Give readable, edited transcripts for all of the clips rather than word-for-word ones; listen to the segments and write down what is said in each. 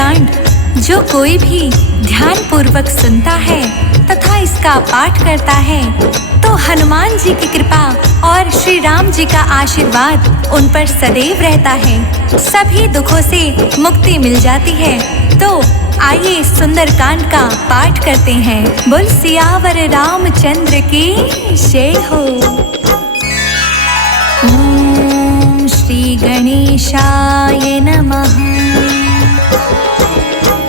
सुंदरकांड जो कोई भी ध्यान पूर्वक सुनता है तथा इसका पाठ करता है तो हनुमान जी की कृपा और श्री राम जी का आशीर्वाद उन पर सदैव रहता है। सभी दुखों से मुक्ति मिल जाती है। तो आइए सुंदरकांड का पाठ करते हैं। बोल सियावर रामचंद्र की जय हो। ओम श्री गणेशाय नमः।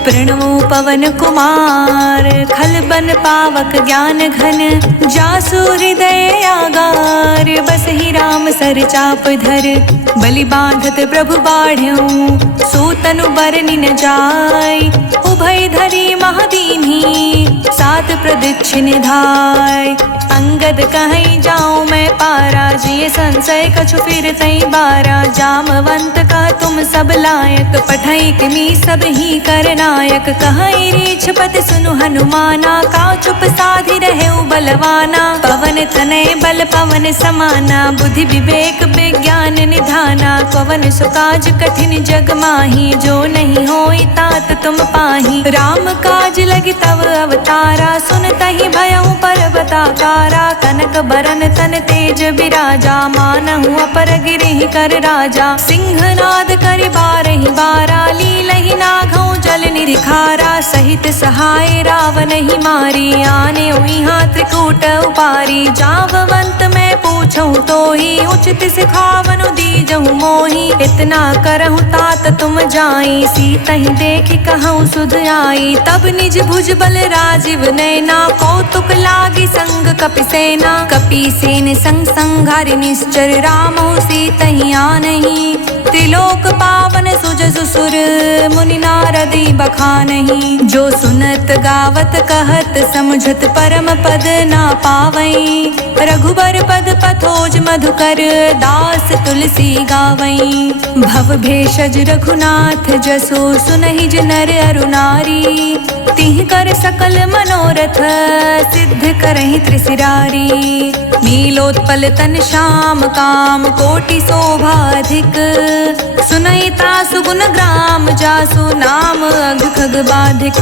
प्रणमो पवन कुमार खलबन पावक ज्ञान घन जासु हृदय आगार बसहि राम सर चाप धर बलि बांधत प्रभु बाढ़ऊ सूतनु बरनि न जाय उभय धरी महादीन्ही सात प्रदक्षिण धाय अंगद कहीं जाऊं मैं पारा जिये संशय कछु फिर तई बारा जामवंत कह तुम सब लायक पठई किमी सब ही कर नायक कहीं रीछ पत सुनु हनुमाना का चुप साधि रहे बलवाना पवन तनय बल पवन समाना बुद्धि विवेक विज्ञान निधाना पवन सुकाज कठिन जग माही जो नहीं होई तात तुम पाही राम काज लगी तव अवतारा सुन तहि भयउ पर्वताकारा कनक बरन तन तेज विराजा मानहु अपर गिरिहि कर राजा सिंहनाद करि बारहि बारा लीलहि नाघउ जल निरिखारा सहित सहाय रावण ही मारी आने यहाँ त्रिकूट उपारी जाववंत मैं पूछूं तो ही उचित सिखावनु दीजहु मोही इतना करहु तात तुम जाई सीता ही देखि कहूँ सुध आई तब निज भुज बल राजीव नैना कौतुक लागी संग कपि सेना कपि सेन संग संघारि निश्चर रामहु सीता ही आनहि त्रिलोक पावन सुजसु सुर मुनि नारदी बखानहि जो सुनत गावत कहत समुझत परम पद ना पावई रघुबर पद पथोज मधुकर दास तुलसी गावई भव भेषज रघुनाथ जसो सुनहि नर अरु नारी तिह कर सकल मनोरथ सिद्ध करहि त्रिशिरारी नीलोत्पल तन श्याम काम कोटि शोभाधिक सुनैता सुगुण ग्राम जासु नाम अघ खग बाधिक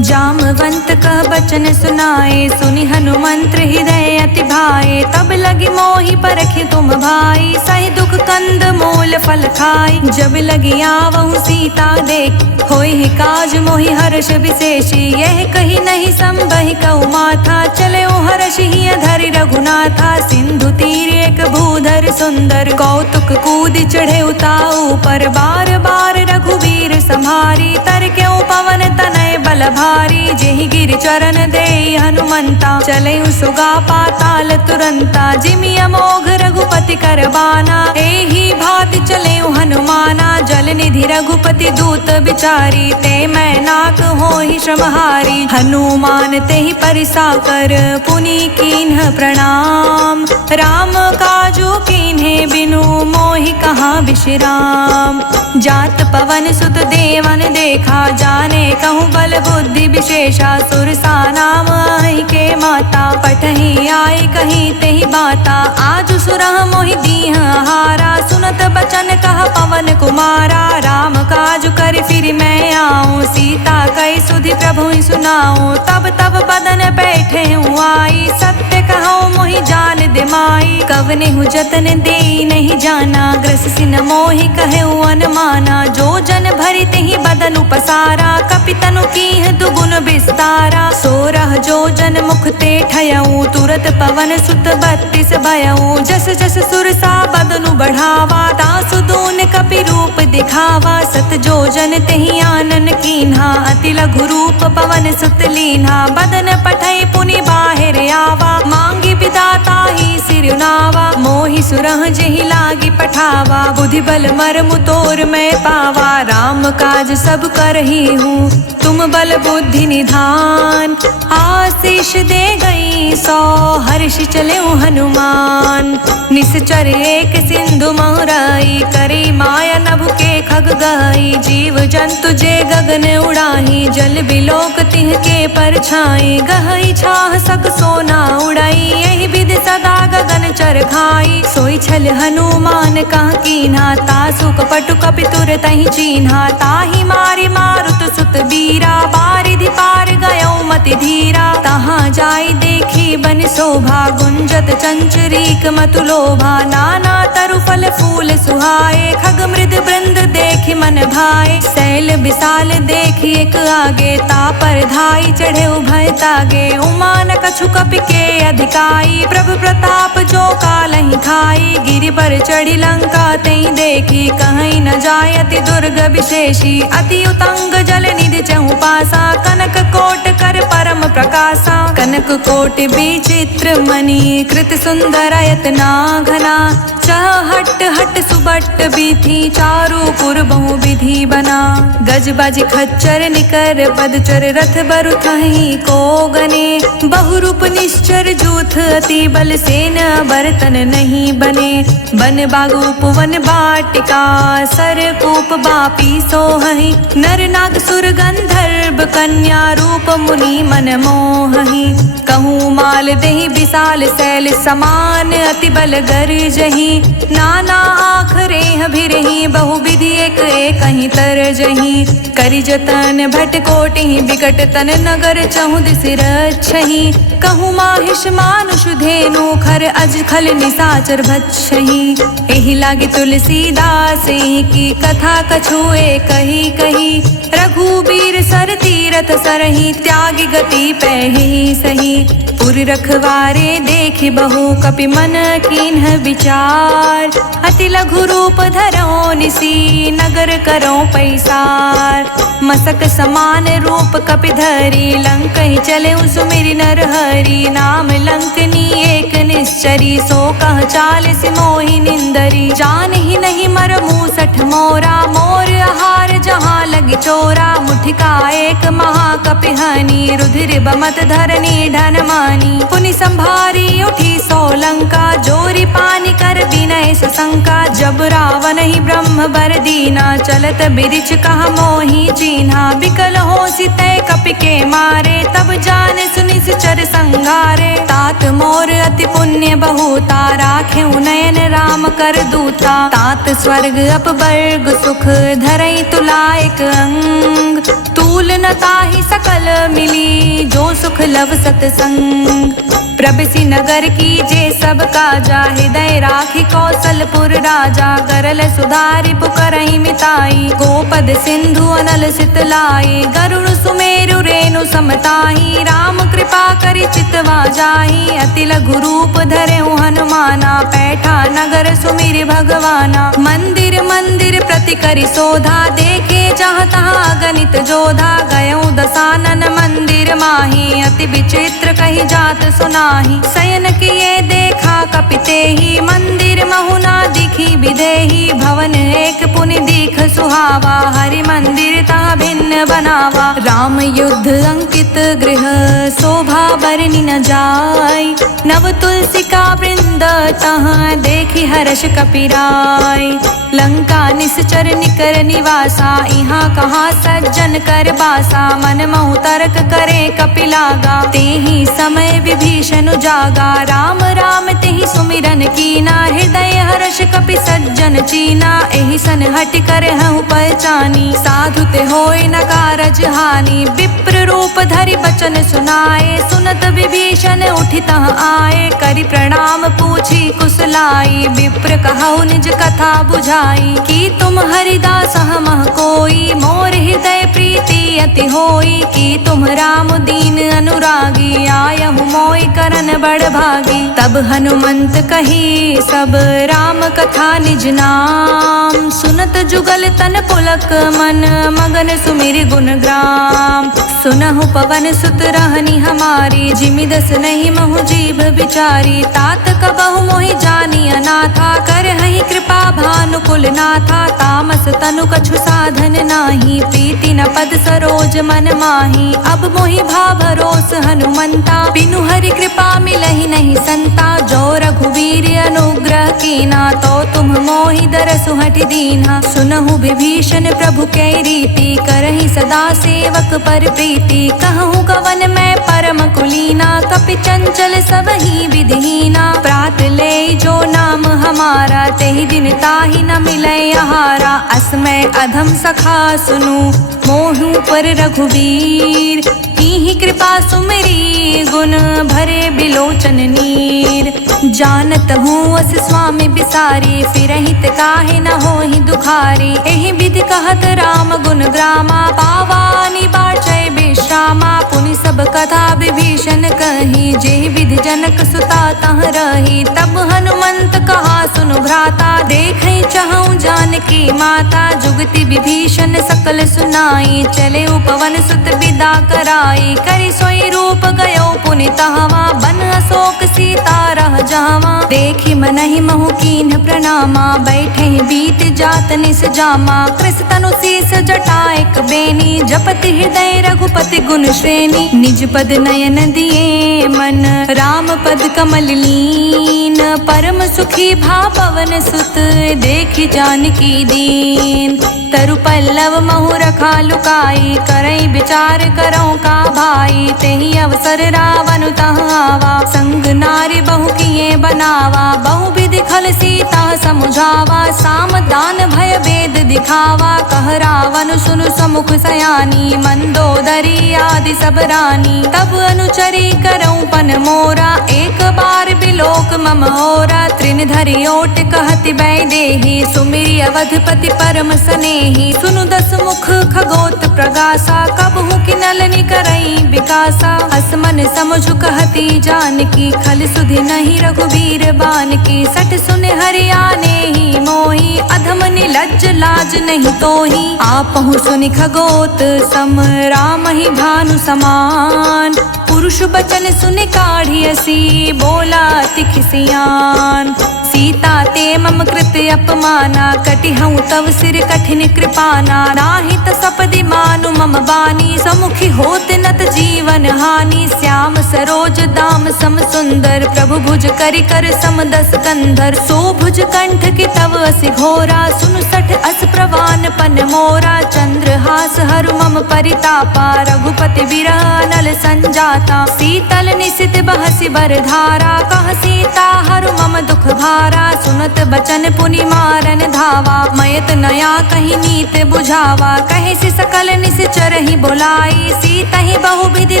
जामवंत कह बचन सुनाए सुनि हनुमंत्र हृदय अति भाए तब लगी मोहि परखि तुम भाई सही दुख कंद मूल फल खाई जब लगी आवहु सीता देख होई काज मोहि हर्ष विशेषी यह कही नहीं संबहि कहु माथा चले हर्ष ही धरि रघुनाथा सिंधु तीर एक भूधर सुंदर कौतुक कूद चढ़े उताऊ पर बार बार रघुवीर संहारी तर क्यों पवन तनय बल भारी जेहि गिर चरण दे हनुमंता चले सुगा पाताल तुरंता जिमि अमोघ रघुपति करबाना एहि भाति चले हनुमाना जल निधि रघुपति दूत बिचारी ते मैं नाक होहि श्रमहारी हनुमान तेहि परिसा कर पुनि कीन्ह प्रणाम राम काजू कीन्हे बिनु मोहि कहाँ विश्राम जात पवन सुत देवन देखा जाने कहूँ बल बुद्धि विशेषा सुरसा नाम आई के माता पठही आई कहीं तेहि बाता आज सुरह मोहि दीह हारा सुनत बचन कह पवन कुमारा राम काज कर फिर मैं आऊँ सीता कई सुधि प्रभु सुनाऊँ तब तब बदन बैठे हूँ आई सत्य कहूँ मोहि जान दिमाई कवने हूँ जतन दे नहीं जाना ग्रस सिन मोहि कहे अनमाना जो जन भरि तेहि बदन उपसारा कपितनु कीह दुगुन विस्तारा सोरह जो जन मुख ते ठयऊ तुरत पवन सुत 32 भयऊ जस जस सुरसा बदनु बढ़ावा दासु दून कपि रूप दिखावा सत जो जन तेहि आनन कीन्हा अति लघु रूप पवन सुत लीन्हा बदन पठई पुनि बाहिर आवा मांगी विदाता ही सिरुनावा मोहि सुरह जेहि लागी पठावा बुद्धि बल मर्म तोर मैं पावा राम काज सब करही हूँ तुम बल बुद्धि निधान आशीष दे गई सौ हर्ष चले हनुमान निश्चर एक सिंधु महराई करी माया नभ के खग गई, जीव जंतु जे गगन उड़ाही, जल बिलोक तिह के परछाई, गहई छाह सक सोना उड़ाई, यही विधि सदा गगन चर खाई। सोई छल हनुमान कह कीन्हा, तासु कपटु कपितुर तहि चीन्हा, ताहि मारि मारुत सुत बीरा, बारिधि पार गयो मति धीरा। तहाँ जाई देखी बन शोभा, गुंजत चंचरीक मतु लोभा, नाना तरु फल फूल सुहाए, खग मृद वृंद देखि मन भाए। शैल विशाल देखि एक आगे, तापर धाई चढ़े उभय तागे, उमान कछु कपि के अधिकाई, प्रभु प्रताप जो कालहि खाई। गिरि पर चढ़ी लंका तई देखी, कहीं न जाय अति दुर्ग विशेषी, अति उतंग जल निधि चहु पासा, कनक कोट कर परम प्रकाशा। कनक कोट विचित्र मणि, कृत सुंदर यतना घना, चहट हट सुबट बीथी, चारु पुर बहु विधि बना। गज बाज खच्चर निकर पदचर, रथ बरु थहि को गने, बहुरूप निश्चर जूथ, अति बल सेन बर्तन नहीं बने। बन बागु पुवन बाटिका, सर कूप बापी सोहहि, नर नाग सुर गंधर्व कन्या, रूप मुनि मन मोहहि। कहूँ माल देहि विशाल शैल समान, अति बल गरजहि, नाना आखरे भिरहि, बहु विधि एक कहीं तरजहि। करि जतन भट कोटि बिकट तन, नगर चहु दिस रक्षहि, कहूँ माहिष मानुष धेनु, खर अज खल निसाचर भक्षहि। एहि लागी तुलसीदास की कथा कछुए कही कही, रघुबीर सर तीरथ सरहि, त्यागी गति पैहि सही। पुर रखवारे देखि बहु, कपि मन कीन्ह विचार, अति लघु रूप धरौ निसी, नगर करौ पैसार। मसक समान रूप कपि धरी, लंकहि चले सुमिरि नर हरि, नाम लंकनी एक निश्चरी, सो कह चालिस मोहि निंदरी। जानहि नहीं मर मूसठ मोरा, मोर आहार जहाँ लगी चोरा, मुठिका एक महाकपि हनि, रुधिर बमत धरनी ढन मानी। पुनि संभारी उठी सोलंका, जोरी पानी कर विनय सशंका, जब रावण ही ब्रह्म बर दीना, चलत बिरिछ कहा मोहि चीन्हा। बिकल होसि तै कपि के मारे, तब जान सुनि चर संघारे। तात मोर अति पुण्य बहुता, राखेउ नयन राम कर दूता। तात स्वर्ग अपवर्ग सुख, धरई तुलायक अंग, तूल न ताहि सकल मिली, जो सुख लव सतसंग। प्रबिसी नगर की जे सब काजा, हृदय राखी कौशलपुर राजा, गरल सुधारि पुकरहि मिताई, गोपद सिंधु अनल सितलाई, गरुड़ सुमेरु रेणु समताही, राम कृपा करि चितवा जाहि। अति लघु रूप धरेउ हनुमाना, पैठा नगर सुमिरि भगवाना। मंदिर मंदिर प्रति करि शोधा, देखे जहाँ तहाँ गणित जोधा। गयौ दसानन मंदिर माही, अति विचित्र कही जात सुनाही। शयन किए देखा कपिते ही, मंदिर महुना दिखी विदेही। भवन एक पुनि दीख सुहावा, हरि मंदिर ता भिन्न बनावा। राम युद्ध अंकित गृह, शोभा बरनि न जाय। नव तुलसी का वृंद तहाँ, देखी हर्ष कपिराय। लंका निश्चर निकर निवासा, इहाँ कहाँ सज्जन कर बासा। मन महु तर्क करे कपिलागा, तेहि समय विभीषण जागा। राम राम तेहि सुमिरन कीना, हृदय हर्ष कपि सज्जन चीना। एहि सन हटि कर हूँ पहचानी, साधु ते होय न कारज हानि। विप्र रूप धरि बचन सुनाए, सुनत विभीषण उठि तह आए। करि प्रणाम पूछी कुशलाई, विप्र कहु निज कथा बुझाई। कि तुम हरिदास हमह कोई, मोर हृदय प्रीति अति होई। कि तुम राम दीन अनुरागी, आयहु मोय करन बड़ भागी। तब हनुमंत कही सब राम कथा निज नाम, सुनत जुगल तन पुलक मन, मगन सुमिरि गुण ग्राम। सुनहु पवन सुत रहनी हमारी, जिमि दस नहीं महु जीभ बिचारी। तात कबहु मोहि जानी अनाथा, करहि कृपा भानुकुल नाथा। तामस तनु कछु साधन नाही, प्रीति न पद सरोज मन माही। अब मोहि भाव भरोस हनुमंता, बिनु हरि कृपा मिलहि नहीं संता। जो रघुवीर अनुग्रह कीना, तो तुम मोहि दरसु हठि दीन्हा। सुनहु विभीषण प्रभु कै रीति, करहि सदा सेवक पर प्रीति। कहूँ कवन मैं परम कुलीना, कपि चंचल सबहि विधिहीना। प्रात ले जो नाम हमारा, तेहि दिन ताहि न मिलै आहारा। असमय अधम सखा सुनु, मोहु पर रघुवीर। कीन्ही कृपा सुमिरी, गुण भरे बिलोचन नीर। जानत हूँ अस स्वामी बिसारी, फिरहित काहे न होहि दुखारी। एहि विधि कहत राम गुण ग्रामा, पावानि बाचै विश्रामा। पुनि सब कथा विभीषण कही, जेहि विधि जनक सुता तह रही। तब हनुमंत कहा सुनु भ्राता, देखै चहु जानकी माता। जुगति विभीषण सकल सुनाई, चले उपवन सुत विदा कराई। करि सोई रूप गयो पुनि तहवा, बन अशोक सीता रह जावा। देखि मनहि महु कीन्ह प्रणामा, बैठे बीत जात निस जामा। कृस तनु शीस जटा एक बेनी, जपति हृदय रघुपति गुण श्रेणी। निज पद नयन दिए मन, राम पद कमल लीन। परम सुखी भा पवन सुत, देखि जानकी दीन। तरु पल्लव महु रखा लुकाई, करई विचार करऊँ का भाई। तेहि अवसर रावण तहाँ आवा, संग नारी बहु किए बनावा। बहु विधि खल सीता समुझावा, साम दान भय वेद दिखावा। कह रावण सुनु समुख सयानी, मंदोदरी आदि सब रानी। तब अनुचरी करऊँ पन मोरा, एक बार बिलोक मम होरा। त्रिन धरि ओट कहति वैदेही, सुमिरि अवधपति परम स्नेही। सुनु दस मुख खगोत प्रगासा, कबहु किनलनि करई विकासा। असमन समुझ कहती जानकी, खल सुधि नहीं रघुवीर बानकी। सठ सुन हरियाने ही मोही, अधम निलज्ज लाज नहीं तोही। आपहु सुनि खगोत सम, राम ही भानु समान। पुरुष बचन सुन काढ़ियसी, बोला अति खिसियान। सीता ते मम कृत अपमाना, कटिहऊँ तव सिर कठिन कृपाना। नाहित सपदि मानु मम बानी, समुखी होत नत जीवन हानि। श्याम सरोज दाम सम सुंदर, प्रभु भुज करि कर सम दस कंधर। सो भुज कंठ की तव असि घोरा, सुनु सठ अस प्रवान पन मोरा। चंद्रहास हरु मम परितापा, रघुपति विरह नल संजाता। शीतल निशित बहसि बरधारा, कह सीता हरु मम दुख भारा। सुनत बचन पुनि मारन धावा, मयत नया कहीं नीत बुझावा। कहे से सकल निश्चर ही बोलाई, सीता ही बहु विधि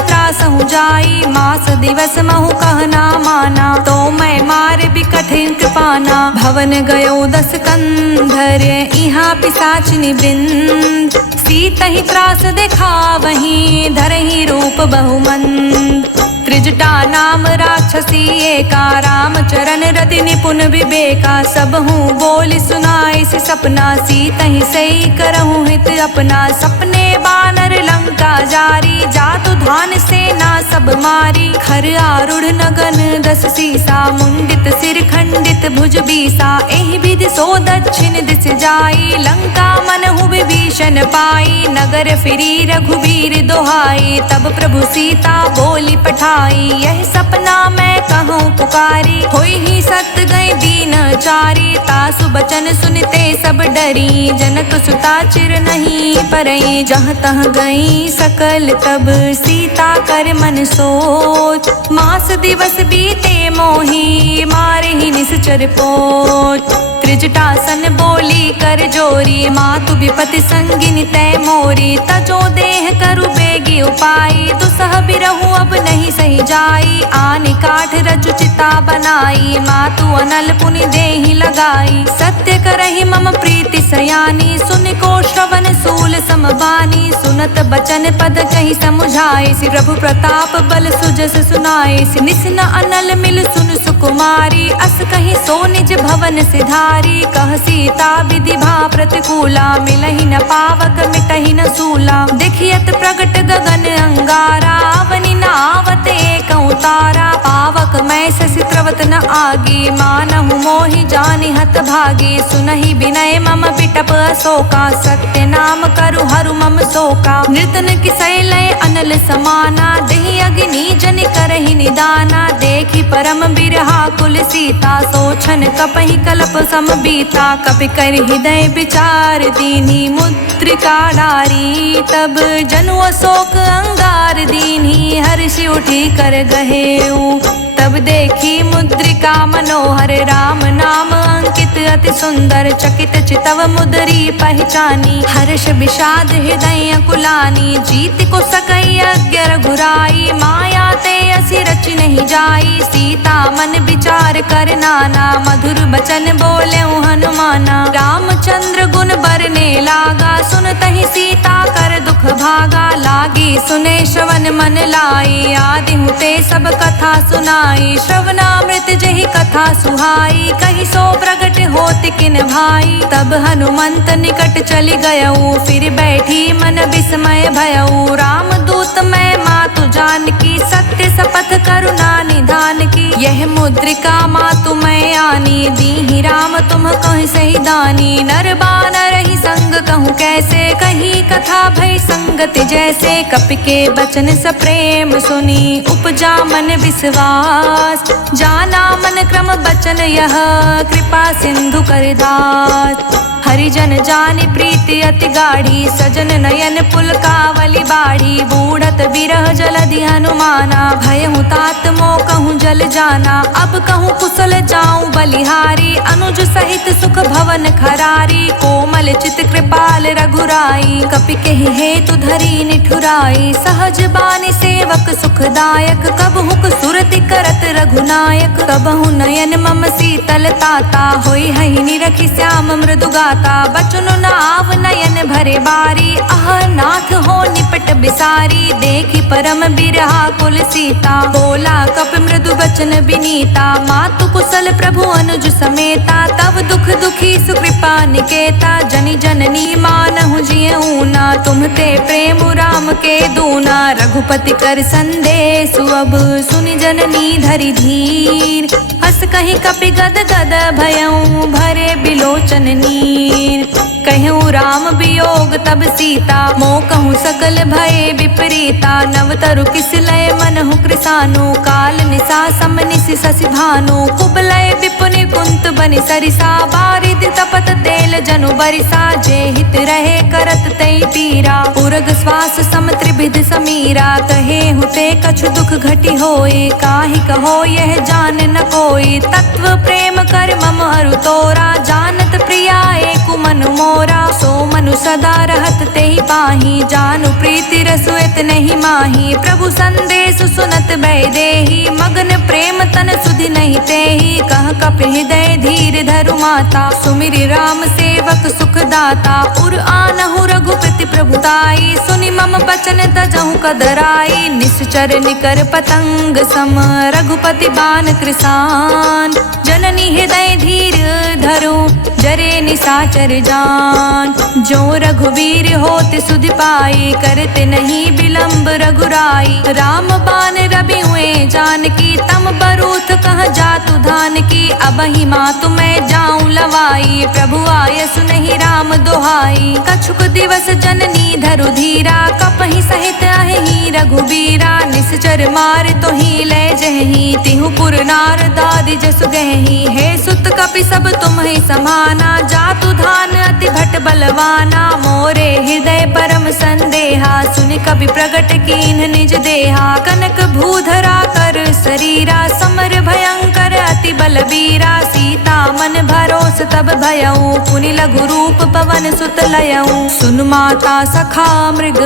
त्रासहु जाई। मास दिवस महु कहना माना, तो मैं मार भी कठिन कृपाना। भवन गयो दस कंधर, इहाँ पिशाचिनी वृंद। सीता ही त्रास देखा वहीं, धरहि रूप बहुमंद। त्रिजटा नाम राक्षसी एका, राम चरण रति निपुण विवेका। सब हूँ बोली सुनाए से सपना, सीता ही सही करहूँ हित अपना। सपने बानर लंका जारी, जातु धान सेना सब मारी। खर आरूढ़ नगन दस सीसा, मुंडित सिर खंडित भुज बीसा। एहि विधि सो दक्षिण दिस जाई, लंका मनहु विभीषण पाई। नगर फिरी रघुवीर दोहाई, तब प्रभु सीता बोली पठाई। यह सपना मैं कहूँ पुकारी, होई ही सत गई दीन चारी। तासु बचन सुनते सब डरी, जनक सुता चिर नहीं परई। जहाँ तह गई सकल तब, सीता कर मन सोच। मास दिवस बीते मोही, मारे ही निश्चर पोच। त्रिजटासन बोली कर जोरी, मातु विपति संगिनी तय मोरी। तजो देह करु बेगी उपाई, दुसह बिरहु अब नहीं सही जाई। आनि काठ रचु चिता बनाई, मातु अनल पुनि देहि लगाई। सत्य करहि मम प्रीति सयानी, सुन को श्रवण सूल समबानी। सुनत बचन पद कहि समुझाए, सि प्रभु प्रताप बल सुजस सुनाए। सि निस्न अनल मिल सुन सुकुमारी, अस कहि सो निज भवन सिधारी। कह सीता विधि भा प्रतिकूला, मिलहि न पावक मिटहि न सूला। देखियत प्रगट गगन अंगारा, अवनि न आवत एकौ उतारा, पावक मैं शशि त्रवत न आगी, मानहु मोहि जानि हत भागी। सुनहि विनय मम बिटप अशोका, सत्य नाम करु हरु मम शोका। नृतन किसै लय अनल समाना, देहि अग्नि जनि करहि निदाना। देखि परम बिरहा कुल सीता, सोचन कपहि कल्प सम बीता। कपि कर हृदय विचार दीन्ही, मुद्रिका डारी। तब जनु अशोक अंगार दीन्ही, हर्षि उठी कर गहेऊ। तब देखी मुद्रिका मनोहर, राम नाम अंकित अति सुंदर। चकित चितव मुद्री पहचानी, हर्ष विषाद हृदय कुलानी। जीत को सकई अज्ञ रघुराई, माया ते असि रचि नहीं जाई। सीता मन विचार कर नाना, मधुर बचन बोले हनुमाना। रामचंद्र गुण बरने लागा, सुनतहि सीता कर दुख भागा। लागी सुने श्रवण मन लाई, आदि हुते सब कथा सुनाई। श्रवणामृत जहि कथा सुहाई, कहि सो प्रगट होत किन भाई। तब हनुमंत निकट चली गयऊ, फिर बैठी मन विस्मय भयऊ। राम दूत मैं मातु जानकी, सत्य शपथ करुणा निधान की। यह मुद्रिका मातु मैं आनी, दीहि राम तुम कहि सही दानी। नर बानर ही संग कहूँ कैसे, कही कथा भई संगति जैसे। कपि के बचन सप्रेम सुनी, उपजा मन विश्वास। जाना मन क्रम बचन यह, कृपा सिंधु कर दास। हरिजन जानि प्रीति अति गाढ़ी, सजन नयन पुलकावली बाढ़ी। बूढ़त बिरह जलधि हनुमाना, भयहु तात मोह कहूँ जल जाना। अब कहूँ कुशल जाऊँ बलिहारी, अनुज सहित सुख भवन खरारी। कोमल चित कृपाल रघुराई, कपि केहि हेतु धरी निठुराई। सहज बानी सेवक सुखदायक, कबहुक सुरति करत रघुनायक। कबहु नयन मम शीतल ताता, होई हहि निरखि श्याम मृदु गाता। बचन नाव नयन भरे बारी, आह नाथ हो निपट बिसारी। देखी परम बिरहा कुल सीता, बोला कपि मृदु बचन बिनीता। मातु कुशल प्रभु अनुज समेता, तब दुख दुखी सुकृपा निकेता। जनि जननी मानहु जियऊ ना, तुम ते प्रेम राम के दूना। रघुपति कर संदेश अब, सुनि जननी धरि धीर। हस कहि कपि गद गद भयऊ, भरे बिलोचन नीर। कहूँ राम वियोग तब सीता, मोह कहूँ सकल भय विपरीता। नवतरु किस लय मनहु कृसानु, काल निशा सम निशि शशि भानु। कुबलय विपुनि कुंत बनि सरिसा, बारिधि तपत तेल जनु बरिसा। जे हित रहे करत तै पीरा, उरग श्वास सम त्रिविध समीरा। कहे हुते कछु दुख घटी होए, काहि कहो यह जान न कोई। तत्व प्रेम कर मम अरु तोरा, जानत प्रिया एकु मनु मोरा। सो मनु सदा रहत तेहि पाही, जानु प्रीति रसु इत नहीं माही। प्रभु संदेश सुनत भय देहि, मगन प्रेम तन सुधि नहीं तेहि। कह कपि हृदय धीर धरु माता, सुमिरि राम सेवक सुख दाता। उर आनहु रघुपति प्रभुताई, सुनि मम बचन तजहु कदराई। निश्चर निकर पतंग सम, रघुपति बान कृसान। जननी हृदय धीर धरु, जरे निशाचर जान। जो रघुवीर होत सुधि पाई, करते नहीं विलंब रघुराई। राम बान रवि हुए जानकी, तम बरूथ कह जातु धान की। अबहि मातु मैं जाऊं लवाई, प्रभु आय सुनहि राम दोहाई। कछुक दिवस जननी धरु धीरा, कपहि सहित अहि रघुबीरा। निश्चर मार तो ही ले जहि, तिहु पुर नार दादि जसु गहि। हे सुत कपि सब तुम ही समाना, जातु धान अति भट बलवाना। मोरे हृदय परम संदेहा, सुनि कवि प्रगट कीन्ह निज देहा। कनक भूधरा कर शरीरा, समर भयंकर अति बलबीरा। सीता मन भरोस तब भयऊ, पुनि लघु रूप पवन सुत लयऊ। सुन माता सखा मृग,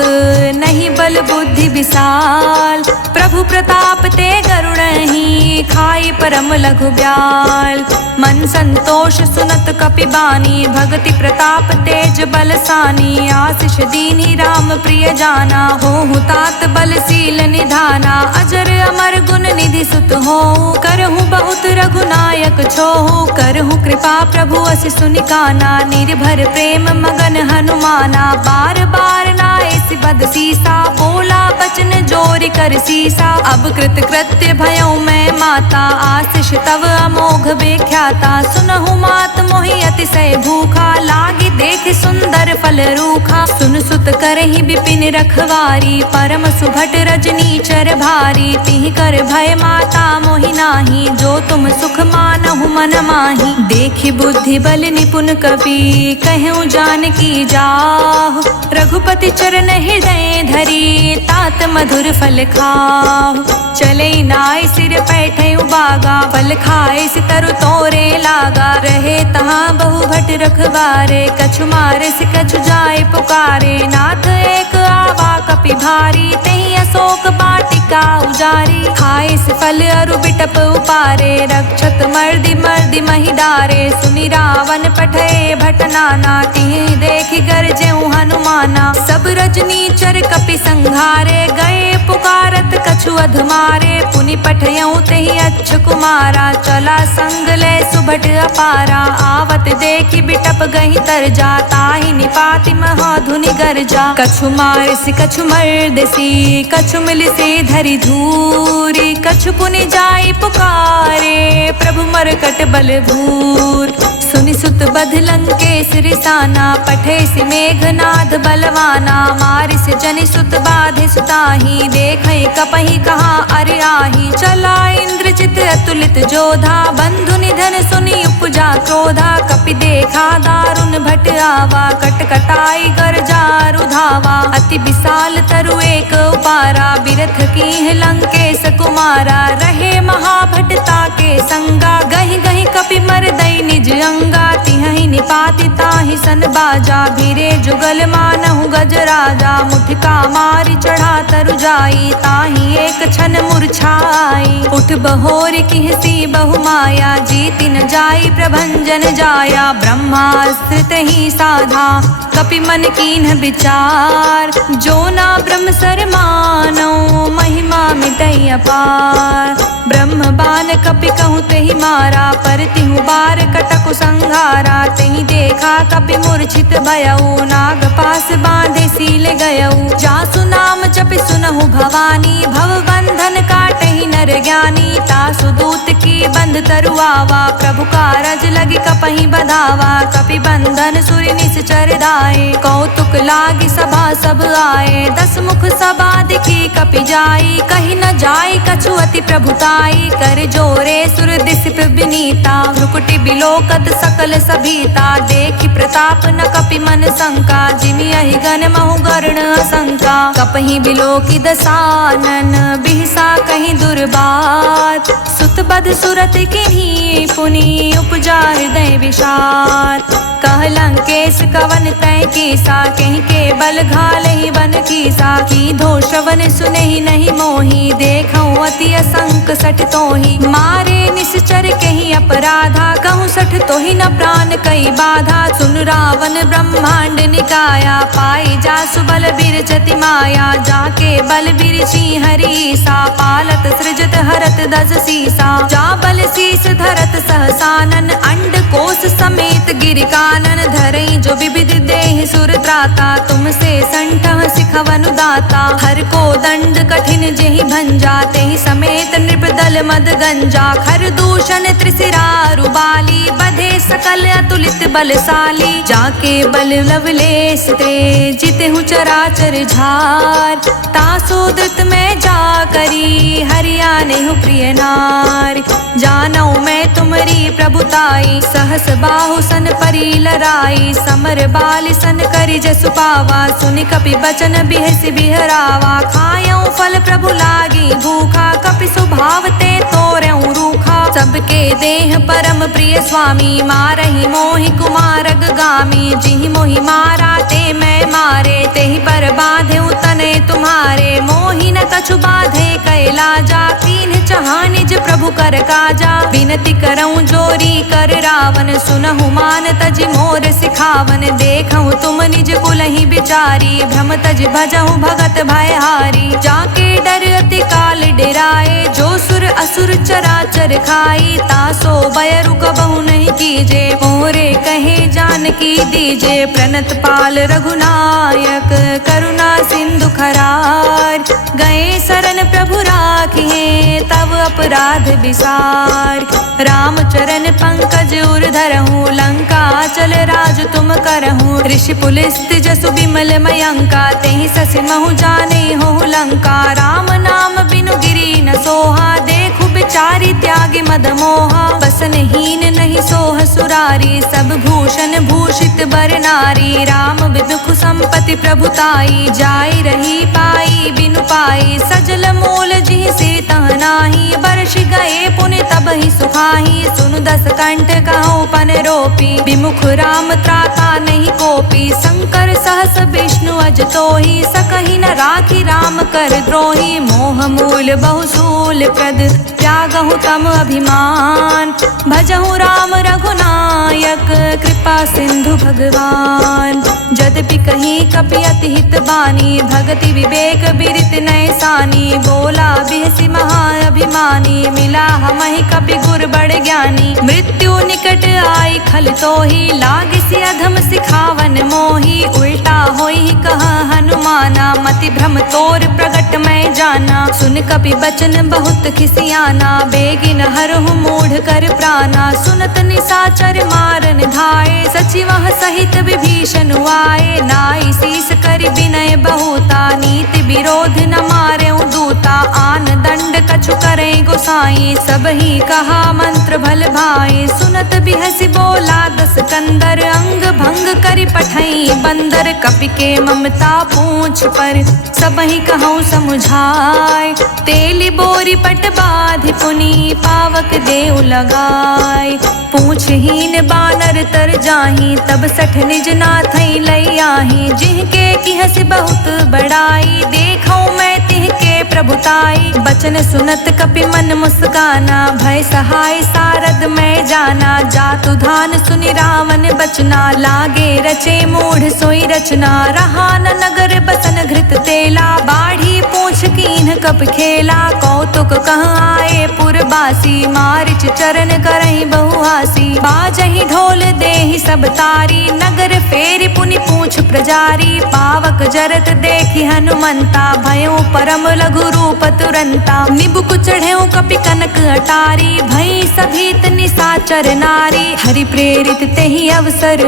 नहीं बल बुद्धि विशाल। प्रभु प्रताप ते गरुड़हि, खाई परम लघु ब्याल। मन संतोष सुनत कपि बानी, भगति प्रताप तेज बलसानी। आशीष दीन्हि राम प्रिय जाना, होहु तात बलशील निधाना। अजर अमर गुण निधि सुत होहु, करहु बहुत रघुनायक छोहु। करहु कृपा प्रभु असि सुनि काना, निर्भर प्रेम मगन हनुमाना। बार बार नाए बद सीसा, बोला बचन जोर कर सीसा। अब कृत कृत्य भयऊ मैं माता, आशीष तव अमोघ बेख्याता। सुनहु मात मोहि अतिशय भूखा, लागी देख सुंदर फल रूखा। सुन सुत करहि विपिन रखवारी, परम सुभट रजनी चर भारी। तिहि कर भय माता मोहि नाही, जो तुम सुख मानहु मन माही। देखि बुद्धि बल निपुण कपि, कहूँ जानकी जाहु। रघुपति चरण हृदय धरी, तात मधुर फल खाहु। चले नाय सिर पैठे उबागा, फल खाए सितरु तोरे लागा। रहे तहाँ बहु भट रखवारे, कछु मारे से कछु जाए पुकारे। नाथ एक आवा कपि भारी, तेहि अशोक वाटिका उजारी। खाए से फल अरु बिटप उपारे, रक्षत मर्दि मर्दि महि डारे। सुनि रावण पठे भट नाना, तिहि देखि गरजेउ हनुमाना। सब रजनी चर कपि संघारे, गए पुकारत कछु अधमारे। पुनि पठयउ तेहि अच्छ कुमारा, चला संग ले सुभट अपारा। आवत देखि बिटप गहि तरजा, ताहि निपाति महाधुनि गरजा। कछु मारिसि कछु मर्दसी, कछु मिलिसि धरि धूरी। कछु पुनि जाई पुकारे, प्रभु मरकट बल भूर। सुनि सुत बध लंकेश रिसाना, पठे सि मेघनाद बलवाना। मारिस जनि सुत बाधे सुताही, देखै कपहि कहाँ अरि आही। चला इंद्रजित अतुलित जोधा, बंधु निधन सुनि उपजा क्रोधा। कपि देखा दारुण भट आवा, कटकटाई गरजा रुधावा। अति विशाल तरु एक उपारा, बिरथ कीन्ह लंकेश कुमारा। रहे महाभटता के संगा, गहि गहि कपि मरदई निज अंगा। तिहि निपाति ताहि सन बाजा, भीरे जुगल मानहु गजराजा। मुठिका मारि चढ़ा तरु जाई, ताहि एक क्षण मूर्छाई। उठ बहोर किहसी बहु माया, जीति न जाई प्रभंजन जाया। ब्रह्मास्त्र तहि साधा, कपि मन कीन्ह विचार। जो ना ब्रह्म सर मानौ, महिमा मिटई अपार। ब्रह्म बान कपि कहूँ तेहि मारा, पर तिहु बार कटकु संघारा। तेहि देखा कपि मूर्छित भयऊ, नाग पास बांधे सील गयऊ। जासु नाम जपि सुनहु भवानी, भव बंधन काटहि नर ज्ञानी। तासु दूत की बंध तरुआवा, प्रभु कारज लगी कपहि बधावा। कपि बंधन सुरि निश्चर दाए, कौतुक लागी सभा सब आए। 10 मुख सभा दिखी कपि जाई, कहि न जाई कछु अति प्रभुताई। कर जोरे सुर दिसिप विनीता, भ्रुकुटि बिलोकत सकल सभीता। देखि प्रताप न कपि मन शंका, जिमि अहि गण महु गर्ण असंका। कपहि बिलोकि दसानन, बिहसा कहि दुर्बात। सुत बध सुरत किन्ही, पुनि उपजा हृदय विषाद। कह लंकेश कवन तय कीसा, कहीं के बल घालहि बन कीसा। की धो श्रवण सुनहि नहीं मोही, देखऊँ अति असंक सठ तोही। मारे निश्चर कहीं अपराधा, कहूँ सठ तोहि न प्राण कई बाधा। सुन रावण ब्रह्मांड निकाया, पाई जासु बल बिरचति माया। जाके बल बिरची हरीसा, पालत सृजत हरत 10 सीसा। जा बल शीस धरत सहसानन, अंड कोश समेत गिरिकानन। धरई जो विविध देहि सुर त्राता, तुमसे संठह सिखवनु दाता। हर को दंड कठिन जेहि भंजा, तेहि समेत नृपदल मद गंजा। खर दूषण त्रिशिरा रुबाली, बधे सकल अतुलित बलशाली। जाके बल लवलेश ते, जितहु चराचर झार। तासो धृत में जा करी, हरियानेहु प्रिय नार। जानौ मैं तुमरी प्रभुताई, सहस बाहु सन परी लराई। समर बाल सन करि जसु पावा, सुनि कपि बचन बिहसि बिहरावा। खायऊ फल प्रभु लागी भूखा, कपि सुभाव ते तोरऊ रूखा। सबके देह परम प्रिय स्वामी, मारहि मोहि कुमारग गामी। जिहि मोहि मारा ते मैं मारे, तेहि पर बाधे तनय तुम्हारे। मोहि न कछु बाधे कैलाजा, कीन्ह चाहा निज प्रभु कर काजा। विनती करऊँ जोरी कर रावण, सुनहु मान तजि मोर सिखावन। देखऊँ तुम निज कुल सुनहि बिचारी, भ्रम तज भजहु भगत भयहारी। जाके डर अति काल डेराए, जो सुर असुर चराचर खाई। तासो बयरु कबहु नहीं कीजे, मोरे कहे जानकी दीजे। प्रणत पाल रघुनायक, करुणा सिंधु खरार। गए शरण प्रभु राखिए, तब अपराध विसार। राम चरण पंकज उर धरहूँ, लंका चल राज तुम करहूँ। ऋषि पुलिस्त जसु विमल मयंका, तेहि ससि महु जाने हो लंका। राम नाम बिनु गिरि न सोहा, देखु बिचारी त्यागी मद मोहा। बसनहीन नहीं सोह सुरारी, सब भूषण भूषित बर नारी। राम विमुख संपत्ति प्रभुताई, जाई रही पाई बिनु पाई। सजल मोल जिहि सिर तह नाही, बरष गए पुनि तब ही सुखाही। सुनु दस कंठ कहूँ पन रोपी, विमुख राम त्राता नहीं कोपी। शंकर सहस विष्णु अज तोहि, सकहि न राखी राम कर द्रोही। मोह मूल बहुसूल प्रद, त्यागहु तम अभिमान। भजहु राम रघुनायक, कृपा सिंधु भगवान। यद्यपि कहीं कपि अति हित बानी, भगति विवेक बिरित नैसानी। बोला बिहसि महाअभिमानी, मिला हमहि कपि गुर बड़ ज्ञानी। मृत्यु निकट आई खल तोहि, लागिसि अधम सिखावन मोहि। उल्टा होई कहा हनुमाना, मति भ्रम तोर प्रगट मैं जाना। सुन कपि बचन बहुत खिसियाना, बेगिन हरहु मूढ़ कर प्राणा। सुनत निशाचर मारन धाये, सचिवह सहित विभीषण आए। नाई शीस करि विनय बहुता, नीति विरोध न मारेउ दूता। आन दंड कछु करे गोसाई, सब ही कहा मंत्र भल भाई। सुनत बिहसि बोला दस कंदर, अंग भंग करि पठई बंदर। कपि के ममता पूछ पर, सब ही कहूँ समुझाय। तेली बोरी पट बाधि पुनि, पावक देउ लगाय। पूछहीन बानर तर जाही, तब सठ निज नाथई लई आही। जिहके किहसि बहुत बड़ाई, देखऊँ मैं तिहके प्रभुताई। बचन सुनत कपि मन मुस्काना, भय सहाय सारद मैं जाना। जातु धान सुनि रावण बचना, लागे रचे मूढ़ सोई रचना। रहा न नगर बसन घृत तेला, बाढ़ी पूछ कीन्ह कप खेला। कौतुक कहाँ आए पुरबासी, मारिच चरण करहि बहुहासी। बाजहि ढोल देहि सब तारी, नगर फेरि पुनि पूछ प्रजारी। पावक जरत देखि हनुमंता, भयउ परम लघु रूप तुरंता। निबुक चढ़ेउ कपि कनक अटारी, भई सभीत निशाचर नारी। हरि प्रेरित तेहि अवसर,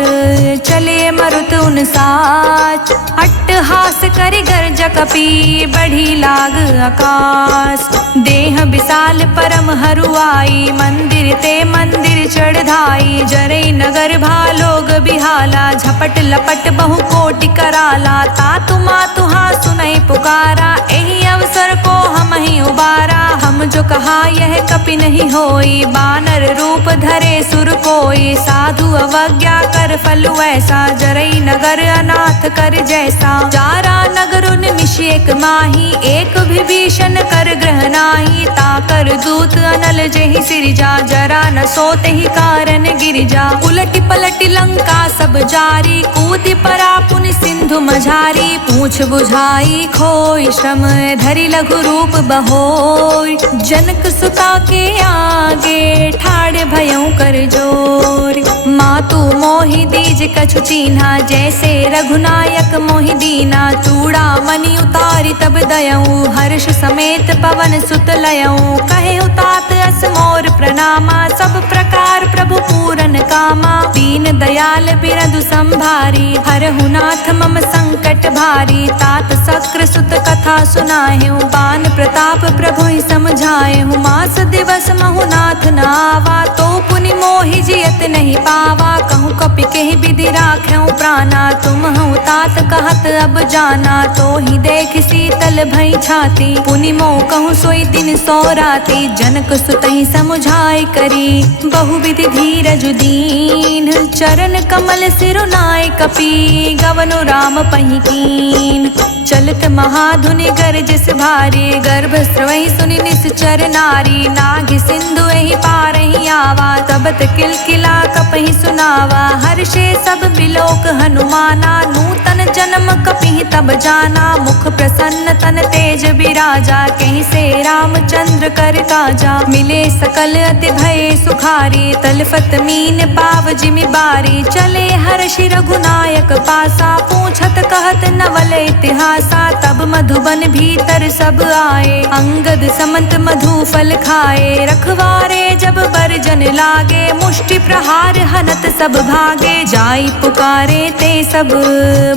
चले मरुत उन साच। अट्टहास करि गर्ज कपि, बढ़ी लाग आकाश। देह विशाल परम हरुआई, मंदिर ते मंदिर चढ़ाई। जरै नगर भालोग बिहाला, झपट लपट बहु कोटि कराला। तातु मातु हाँ सुनई पुकारा, एहि अवसर को हम ही उबारा। हम जो कहा यह कपि नहीं होई, बानर रूप धरे सुर कोई। साधु अवज्ञा कर फल ऐसा, जरै नगर अनाथ कर जैसा। जारा नगर निमिष एक माही, एक विभीषण कर ग्रह नाही। ताकर दूत अनल जेहि सिरजा, जरा न सोते ही कारण गिरिजा। उलटि पलटि लंका सब जारी, कूदि परा पुनि सिंधु मझारी। पूछ बुझाई खोई श्रम, धरि लघु रूप बहोय। जनक सुता के आगे, ठाड़ भयउ कर जोर। मातु मोहि दीज कछु चीन्हा, जैसे रघुनायक मोहि दीना। चूड़ा मणि उतारी तब दयऊ, हर्ष समेत पवन सुत लयऊ। कहे तात अस मोर प्रणामा, सब प्रकार प्रभु पूरन कामा। दीन दयाल बिरधु संभारी, हरहु नाथ मम संकट भारी। तात शक्र सुत कथा सुनाएहु, बान प्रताप प्रभु ही समझाएहु। मास दिवस महु नाथ न आवा, तो पुनि मोहि जियत नहीं पावा। कहूँ कपि केहि विधि राखेउ प्राणा, तुम हूँ तात कहत अब जाना। तो ही देख शीतल भई छाती, पुनि मोह कहूँ सोई दिन सो राती। जनक सुतहि समुझाई करी, बहुविधि धीरज दीन। चरण कमल सिरुनाय कपि, गवनु राम पहि कीन। चलत महाधुनि गरजस भारी, गर्भ स्रवहि सुनि निश्चर नारी। नाग सिंधु एहि पारहि आवा, तबत किलकिला कपहि सुनावा। हर्षे सब बिलोक हनुमाना, नूतन जन्म तब जाना, मुख प्रसन्न तन तेज बिराजा, कहीं से रामचंद्र कर काजा। मिले सकल अति भय सुखारी, तलफत मीन पाव जिमि बारी। चले हर्षि रघुनायक पासा, पूछत कहत नवल इतिहासा। तब मधुबन भीतर सब आए, अंगद समंत मधु फल खाए। रखवारे जब बरजन लागे, मुष्टि प्रहार हनत सब भागे। जाई पुकारे ते सब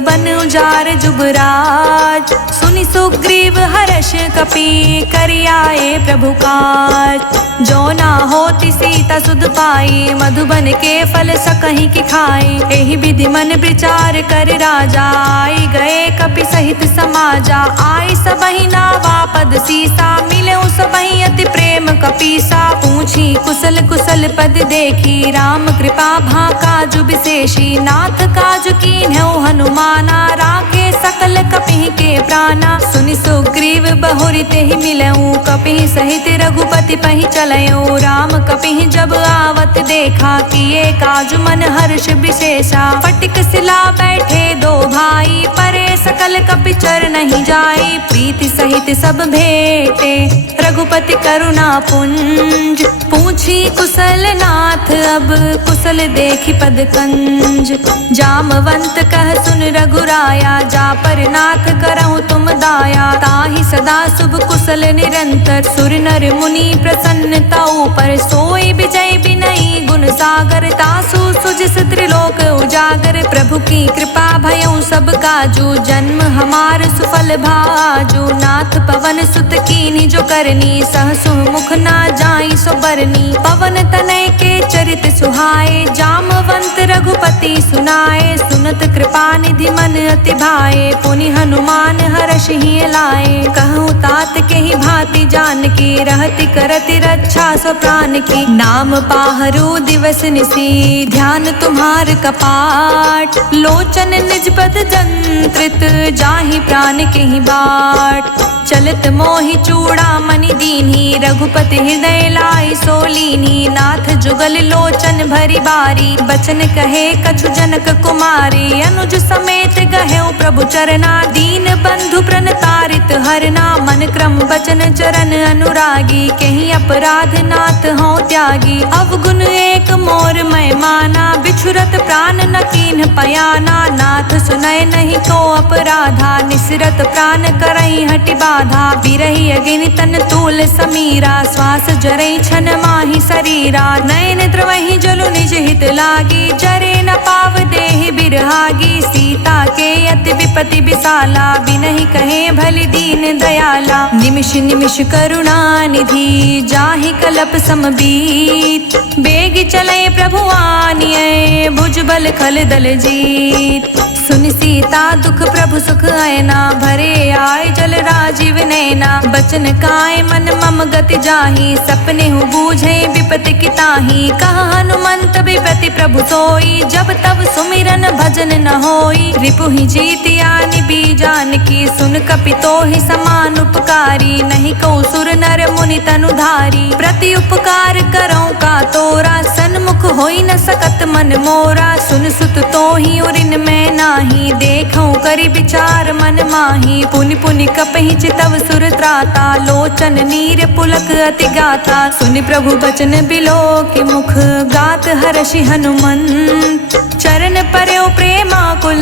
बन उजार जुबराज, सुनि सुग्रीव हर्ष कपि करि आए प्रभु काज। जो ना होती सीता सुध पाई, मधुबन के फल सकहीं की खाई। एहि विधि मन विचार कर राजा, आई गए कपि सहित समाजा। आई सबहि नावा पद सीसा, मिले सबहि अति प्रेम कपीसा। पूछी कुशल कुशल पद देखी, राम कृपा भा काजु विशेषी। नाथ काजु कीन्हु हनुमाना, राखे सकल कपिहि के प्राणा। सुनि सुग्रीव बहुरि तेहि मिलऊँ, कपिहि सहित रघुपति पहि चलऊँ। राम कपिहि जब आवत देखा, किए काजु मन हर्ष विशेषा। फटिक सिला बैठे दो भाई, परे सकल कपि चर नहीं जाई। प्रीति सहित सब भेटे, रघुपति करुणा पुंज। पूछी कुशल नाथ अब, कुशल देखी पद कंज। जामवंत कह सुन रघुराया, जा पर नाथ करऊँ तुम दाया। ताहि सदा शुभ कुशल निरंतर, सुर नर मुनि प्रसन्नता ऊपर। सोई विजय बिनई गुण सागर, तासु सुजिस त्रिलोक उजागर। प्रभु की कृपा भयउ सब काजू, जन्म हमार सुफल भाजू। नाथ पवन सुत कीन्ही जो करनी, सहसु मुख ना जाई सो बरनी। पवन तनय के चरित सुहाए, जामवंत रघुपति सुनाए। सुनत कृपा निधि मन अति भाए, पुनि हनुमान हर्षहि लाए। कहूँ तात के ही भांति जान की, रहति करति रक्षा सो प्राण की। नाम पाहरु दिवस निसी, ध्यान तुम्हार कपाट। लोचन निज पद जंत्रित, जाहि प्राण के ही बाट। चलत मोहि चूड़ा मणि दीन्ही, रघुपति हृदय लाई सोलीनी। नाथ जुगल लोचन भरी बारी, बचन कहे कछु जनक कुमारी। अनुज समेत गहेउ प्रभु चरना, दीन बंधु प्रण तारित हरना। मन क्रम बचन चरण अनुरागी, कहीं अपराध नाथ हों त्यागी। अवगुण एक मोर मैं माना, बिछुरत प्राण न कीन्ह पयाना। नाथ सुनय नहीं को अपराधा, निसरत प्राण करई हटि बाधा। बिरहि अगिनि तन तूल समीरा, श्वास जरई छन माहि शरीरा। नयन द्रवहि जलु निज हित लागी, जरे न पाव देहि बिरहागी। सीता के अति विपति विशाला, बिनहि कहे भलि दीन दयाला। निमिष निमिष करुणा निधि, जाहि कलप समबीत। बेग चले प्रभु आनिए, भुजबल खल दल जीत। सुनि सीता दुख प्रभु सुख आयना, भरे आय जल राजीव नैना। बचन काय मन मम गति जाहि, सपने हूँ बूझे विपति की ताहि। कह हनुमंत विपति प्रभु सोई, जब तब सुमिरन भजन न होई। रिपुहि जीतिया निबी जानकी, सुन कपि तोहि समान उपकारी। नहीं कहूँ सुर नर मुनि तनुधारी, प्रति उपकार करऊँ का तोरा। सन्मुख होई न सकत मन मोरा, सुन सुत तोहि उरिन में नाही। देखऊँ करि विचार मन माही, पुनि पुनि कपहि चितव सुर त्राता। लोचन नीर पुलक अति गाता, सुनि प्रभु बचन बिलो के मुख। गात हर्षि हनुमंत, चरण पर्यो प्रेमाकुल।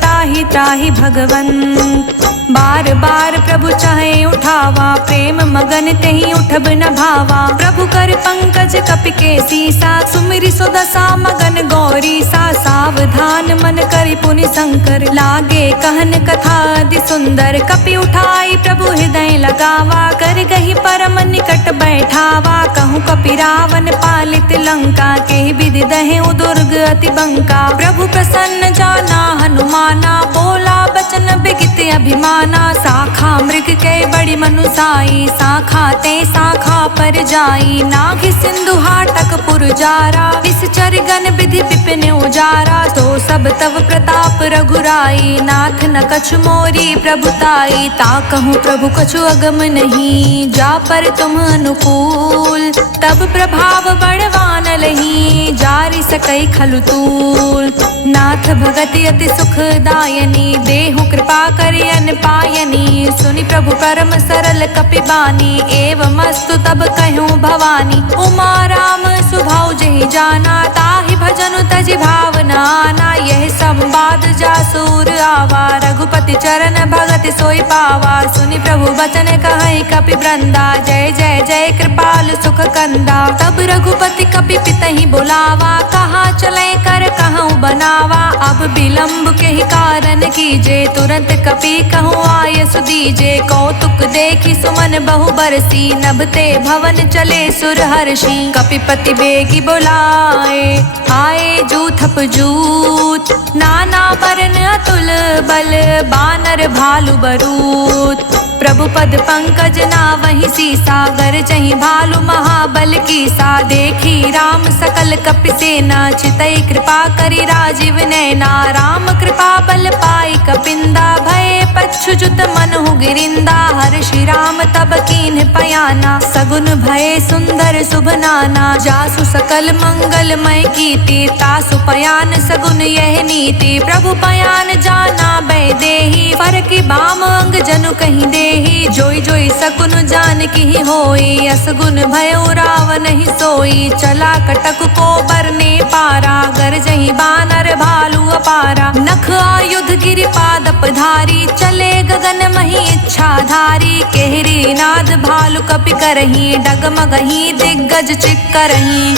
ताहि ताहि भगवंत, बार बार प्रभु चाहे उठावा। प्रेम मगन तेहि उठब न भावा। प्रभु कर पंकज कपि के सीसा, सुमिरि सो दशा मगन गौरी सा। सावधान मन करि पुनि शंकर, लागे कहन कथा अति सुंदर। कपि उठाई प्रभु हृदय लगावा, कर गही परम निकट बैठावा। कहूँ कपि रावण पालित लंका, के विधि दहेउ दुर्ग अति बंका। प्रभु प्रसन्न जाना हनुमाना, बोला बचन बिगित अभिमाना। शाखा मृग के बड़ी मनुसाई, शाखा ते शाखा पर जाई। नाग सिंधु हाटक पुर जारा, विषचर गण विधि विपिन उजारा। तो सब तव प्रताप रघुराई, नाथ न कछु मोरी प्रभुताई। ताकहूँ प्रभु कछु अगम नहीं, जा पर तुम अनुकूल। तब प्रभाव बड़वान लही, जारि सकई खलु तूल। नाथ भगति अति सुखदायनी, देहु कृपा करि अन पायनी। सुनि प्रभु परम सरल कपि बानी, एवमस्तु तब कहूँ भवानी। उमा राम सुभाउ जेहि जाना, ताहि भजनु तजि भावना आना। यह संवाद जासूर आवा, रघुपति चरण भगति सोई पावा। सुनि प्रभु बचन कहै कपि वृंदा, जय जय जय कृपाल सुख कंदा। तब रघुपति कपि पितहि बुलावा, कहाँ चले कर कहूँ बनावा। अब विलम्ब के ही कारण कीजे, तुरंत कपि कहूँ आय सुदीजे। कौतुक देखी सुमन बहु बरसी, नभते भवन चले सुर हर्षि। कपिपति बेगी बुलाए, आए जूथप जूत। नाना बरन अतुल बल, बानर भालु बरूत। प्रभु पद पंकज नावहि सीसा, गरजहि भालु महाबल कीसा। देखी राम सकल कपि सेना, चितई कृपा करि राजीव नैना। राम कृपा बल पाई कपिंदा, भय पच्छुजुत मनहु गिरिंदा। हर्षि राम तब कीन्ह पयाना, सगुन भय सुंदर शुभ नाना। जासु सकल मंगलमय कीर्ति, तासु पयान सगुन यह नीति। प्रभु पयान जाना बै देहि, फरकि बाम अंग जनु कहि देहि। जोई जोई सकुन जान की होई, असगुन भयो रावण ही सोई। चला कटक को बरने पारा, गरजहि बानर भालु अपारा। नख आयुध गिरि पादप धारी, चले गगन मही इच्छा धारी। केहरी नाद भालु कपि करही, डगमगही दिग्गज चिक्करही।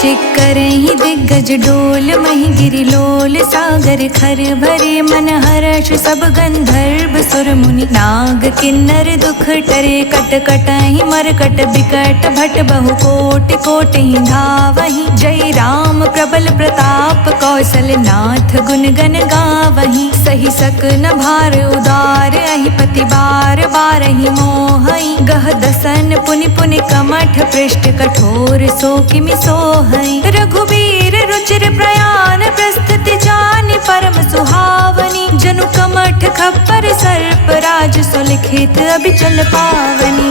चिक्करहि दिग्गज डोल, मही गिरि लोल। सागर खर भरे मन हर्ष, सब गंधर्व सुर मुनि। नाग किन्नर दुख टरे, कट कटहि मरकट बिकट। भट बहु कोटि कोटि धावहि, जय राम प्रबल प्रताप। कौशल नाथ गुण गण गावहि, सही सकन भार उदार। अहि पति बार बारहि मोहहि, गह दसन पुनि पुनि कमठ। पृष्ठ कठोर सो किमि सोहहि, रघुबीर रुचिर प्रयाण। प्रस्तुति जानि परम सुहावनी, जनु कमठ खप्पर सर्प राज। सुलिखित अभिचल पावनी,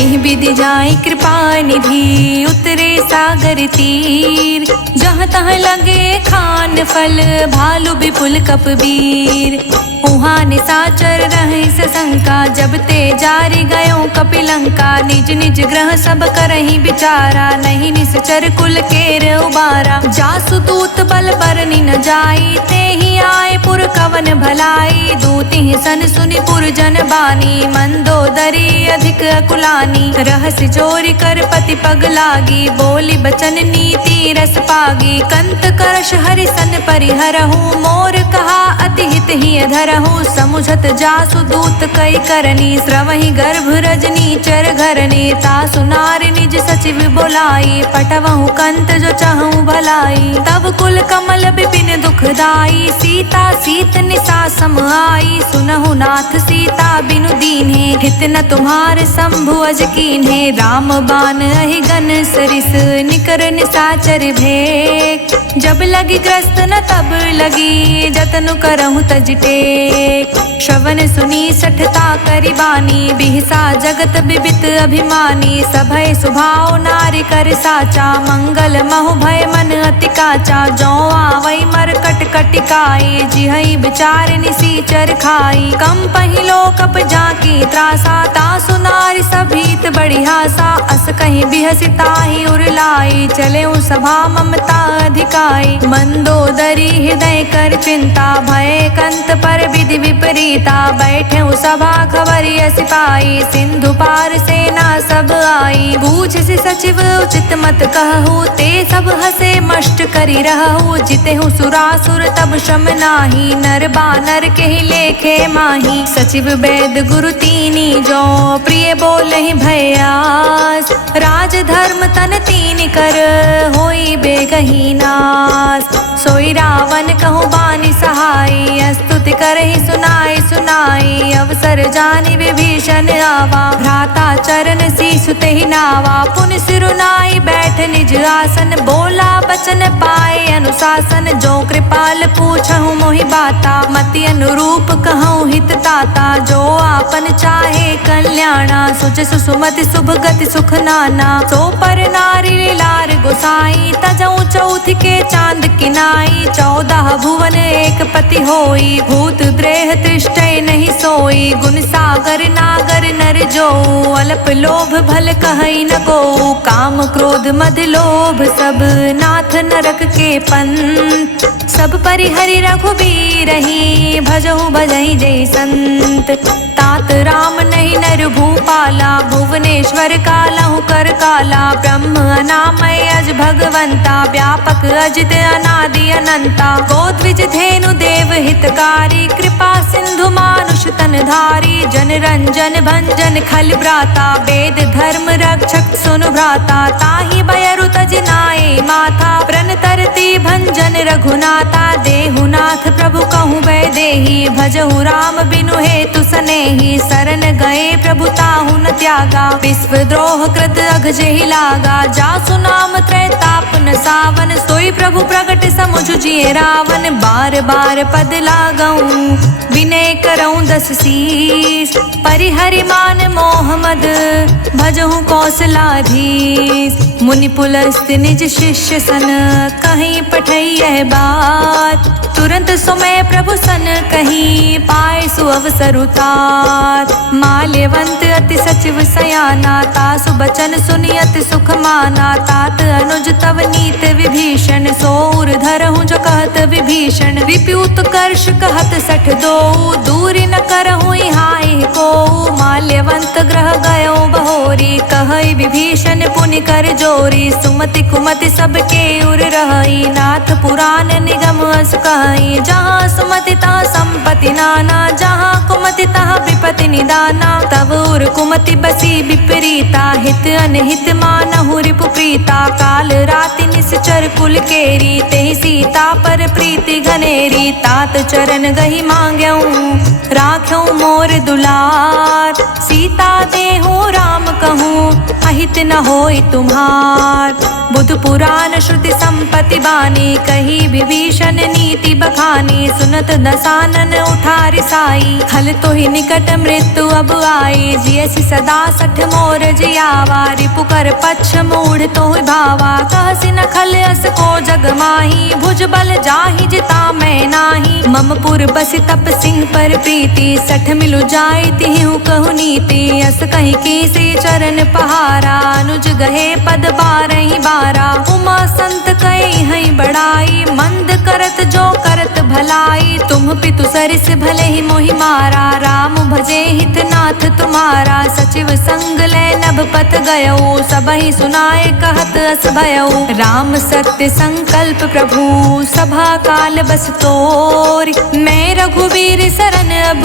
एहि विधि जाय कृपा निधि। उतरे सागर तीर, जहाँ तहाँ लगे खान फल। भालु विपुल कपबीर, उहाँ निशाचर रहे सशंका। जब ते जारि गयो कपिलंका, निज निज ग्रह सब करहि विचारा। नहीं निश्चर कुल केर उबारा, जासु दूत बल बरनि न जाई। ते ही आए पुर कवन भलाई, दूति सन सुनि पुर जन बानी। मंदोदरी अधिक अकुलानी, रहस्य चोरी कर पति पग लागी। बोली बचन नीति रस पागी, कंत करश हरि सन परिहरहु। मोर कहा अति हित ही धरहु, समुझत जासु दूत कई करनी। श्रवहि गर्भ रजनी चर घरने, तासु नारि निज सचिव बोलाई। पटवहु कंत जो चाहूं भलाई, तब कुल कमल विपिन दुखदाई। सीता सीत निसा सम आई, सुनहु नाथ सीता बिनु दीन्हे। हित न तुम्हार शंभु अज कीन्हे, राम बान अहि गन सरिस। निकर निसाचर भेक, जब लगी ग्रस्त न तब लगी। जतनु करहु तज टेक, श्रवण सुनी सठता करि बानी। बिहसा जगत बिबित अभिमानी, सभय सुभाव नारि कर साचा। मंगल महु भय मन अति काचा, जो आवै मरकट कटिकाई। जिहै विचार निसीचर खाई, कम पहिलो कप जाकी त्रासा। तासु नारि सभीत बड़ी हासा, अस कहीं बिहसी ताहि उरलाई। चले सभा ममता अधिकाई, मंदोदरी हृदय कर चिंता। भय कंत पर विधि विपरीता, बैठे सभा खबरिय सिपाही। सिंधु पार सेना सब आई, बूझ से सचिव उचित मत कहू। ते सब हसे मष्ट करी रहू, जितेहु सुरासुर तब शम नाही। नर बानर के ही लेखे माही, सचिव वैद गुरु तीनी जो। प्रिय बोलहि भयास, राज धर्म तन तीन कर। होई बेगही नास, सोई रावण कहु बानी सहाई। स्तुति करहि सुनाई सुनाई, अवसर जानि विभीषण आवा। भ्राता चरण सीसु तेहि नावा, पुनि सिरुनाई बैठ निज आसन। बोला बचन पाए अनुशासन, जो कृपाल पूछहु मोहि बाता। मति अनुरूप कहूँ हित ताता, जो आपन चाहे कल्याणा। सुच सुमति शुभ गति सुख नाना, सो पर नारी लार गोसाई। तजऊ चौथ के चांद किनाई, 14 भुवन एक पति होई। भूत द्रेह तृष्टै नर नागर नर जो, अल्प लोभ भल कहई न को, काम क्रोध मद लोभ सब नाथ नरक के पंथ, सब परिहरि रघुबीर ही, भजहु भजई जय संत। तात राम नहीं नर भूपाला, भुवनेश्वर कालहु कर काला, ब्रह्म अनामय अज भगवंता, व्यापक अजित अनादि अनंता, गोद्विज धेनु देव हितकारी, कृपा सिंधु मानुष तन धारी, जन रंजन भंजन खल भ्राता, वेद धर्म रक्षक सुनु भ्राता, ताहि बयरु तज नाए माथा, प्रण तरती भंजन रघुनाथा, देहुनाथ प्रभु कहूँ वैदेही, भजहु राम बिनु हेतु सनेही, शरण गए प्रभु ताहु न त्यागा, विश्व द्रोह कृत अघ जेहि लागा, जासु नाम त्रैताप न सावन, सोई प्रभु प्रगट समुझ जिए रावण, बार बार पद लागऊं विनय करऊं दस शीस, परिहरि मान मोह मद भजहु कौशलाधीश, मुनि पुलस्त निज शिष्य सन, कहीं पठई यह बात, तुरंत सुमय प्रभु सन कहीं, पाए सु अवसर उतात, माल्यवंत अति सचिव सयाना, तासु बचन सुनि अति सुख माना, तात अनुज तव नीत विभीषण, सोर धरहु जो कहत विभीषण, विप्यूत कर्ष कहत सठ दो, दूरी न करहु हाय को, माल्यवंत ग्रह गयो बहोरी, कहई विभीषण पुनि कर जोरी, सुमति कुमति सबके उर रहई, नाथ पुराण निगम अस कहई, जहाँ सुमति तहाँ संपत्ति नाना, जहाँ कुमति तहाँ विपत्ति निदाना, तब उर कुमति बसी विपरीता, हित अनहित मानहु रिपु प्रीता, काल राति निश्चर कुल केरी, तेहि सीता पर प्रीति घनेरी, तात चरण गही मांग्यऊं राख्यऊं मोर दुलार, सीता देहु राम कहूँ अहित न होई तुम्हार, बुध पुराण श्रुति संपत्ति बानी, कही विभीषण नीति बखानी, सुनत दसानन उठारि साई, खल तो ही निकट मृत्यु अब आई, जियसि सदा सठ मोर जियावा, रिपु कर पक्ष मूढ़ तो भावा, कहसि न खल अस को जग माही, भुज बल जाहि जिता मैं नाही, मम पुर बसि तप सिंह पर प्रीति, सठ मिलु जाय तिहु कहु नीति, अस कहीं कीसी चरण पहारा, अनुज गहे पद बारहि बारा, उमा संत कई हई बड़ाई, मंद करत जो करत भलाई, तुम पितु सरिस भले ही मोहि मारा, राम भजे हित नाथ तुम्हारा, सचिव संग ले नभ पत गयो, सबहि सुनाए कहत अस भयो, राम सत्य संकल्प प्रभु सभा काल बस तोर, मैं रघुवीर शरण अब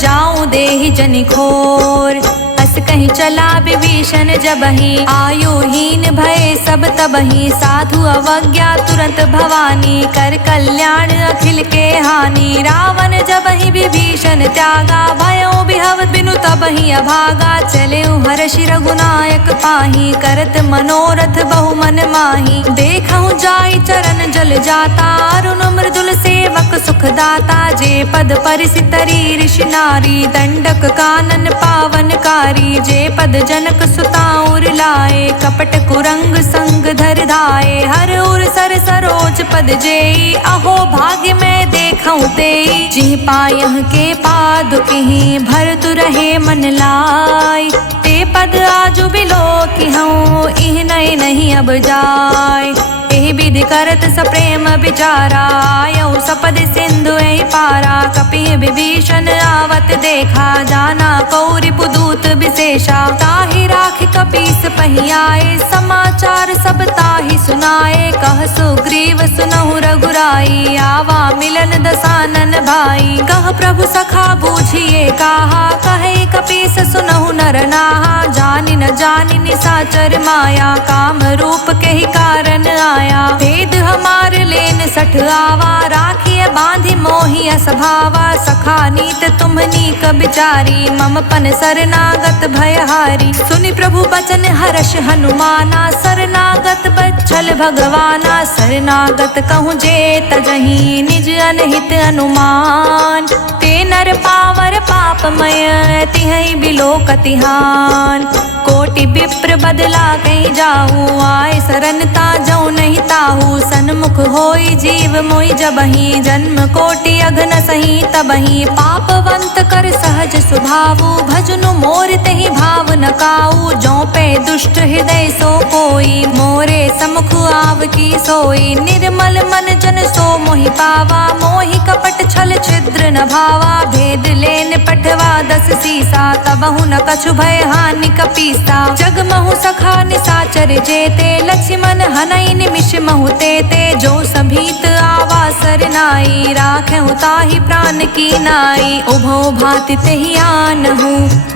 जाऊं देहि जनि खोर, अस कहीं चला विभीषण जबहि, आयुहीन भय सब तबहि, साधु अवज्ञा तुरंत भवानी, कर कल्याण अखिल के हानि, रावण जबहि विभीषण त्यागा, भयो बिहव बिनु तबहि अभागा, चले हर्षि रघुनायक पाहि, करत मनोरथ बहु मन माहि, देखहु जाई चरण जल जाता, अरुण मृदुल सेवक सुख दाता, जे पद परिसि तरी ऋषि नारी, दंडक कानन पावन कारी, जे पद जनक सुता उर लाए, कपट कुरंग संग धर धाये, हर उर सर सरोज पद जेई, अहो भाग्य में देखऊं तेई, जिह पायह के पादुकहि, भरत रहे मन लाय, ते पद आजु बिलो किहूँ इह नहीं नहीं अब जाय, एहि विधि करत सप्रेम विचारा, आयौ सपद सिंधु एहि पारा, कपिह विभीषण आवत देखा, जाना कौरि पुदूत विशेषा, ताहि राखि कपीस पहियाए, समाचार सब ताहि सुनाए, कह सुग्रीव सुनहु रघुराई, आवा मिलन दसानन भाई, कह प्रभु सखा बूझिए काहा, कहे कपीस सुनहु नर नाहा, जानि न जानि निसाचर माया, काम रूप के ही कारण आया, भेद हमार लेन सठ आवा, राखिए बांधि मोहि स्वभावा, सखा नीत तुम्हनी क बिचारी, मम पन शरणागत भयहारी, सुनि प्रभु बचन हर्ष हनुमाना, शरणागत बच्छल भगवाना, शरणागत कहूँ जे तजहि, निज अनहित अनुमान, ते नर पावर पापमय, तिहै बिलो कतिहान, कोटि विप्र बदला कहीं जाऊँ, आए शरणता जाऊँ नहीं ताहू, सन्मुख होई जीव मोहि जबहि, जन्म कोटि अघन सही तबहि, पापवंत अंत कर सहज सुभावु, भजनु मोर तहि भाव न काऊ। जो पे दुष्ट हृदय सो कोई, मोरे समुख आव की सोई। निर्मल मन जन सो मोहि पावा, मोहि कपट छल छिद्र न भावा। भेद लेन पठवा 10 सीसा, तबहु न कछु भय हानि कपीसा। जग महु सखा निसाचर जेते, लक्ष्मण हनई निमिष महु तेते। जो सभीत आवा सरनाई, राखेहु ताहि प्राण की नाई। उभो भांति तेहि आनहु,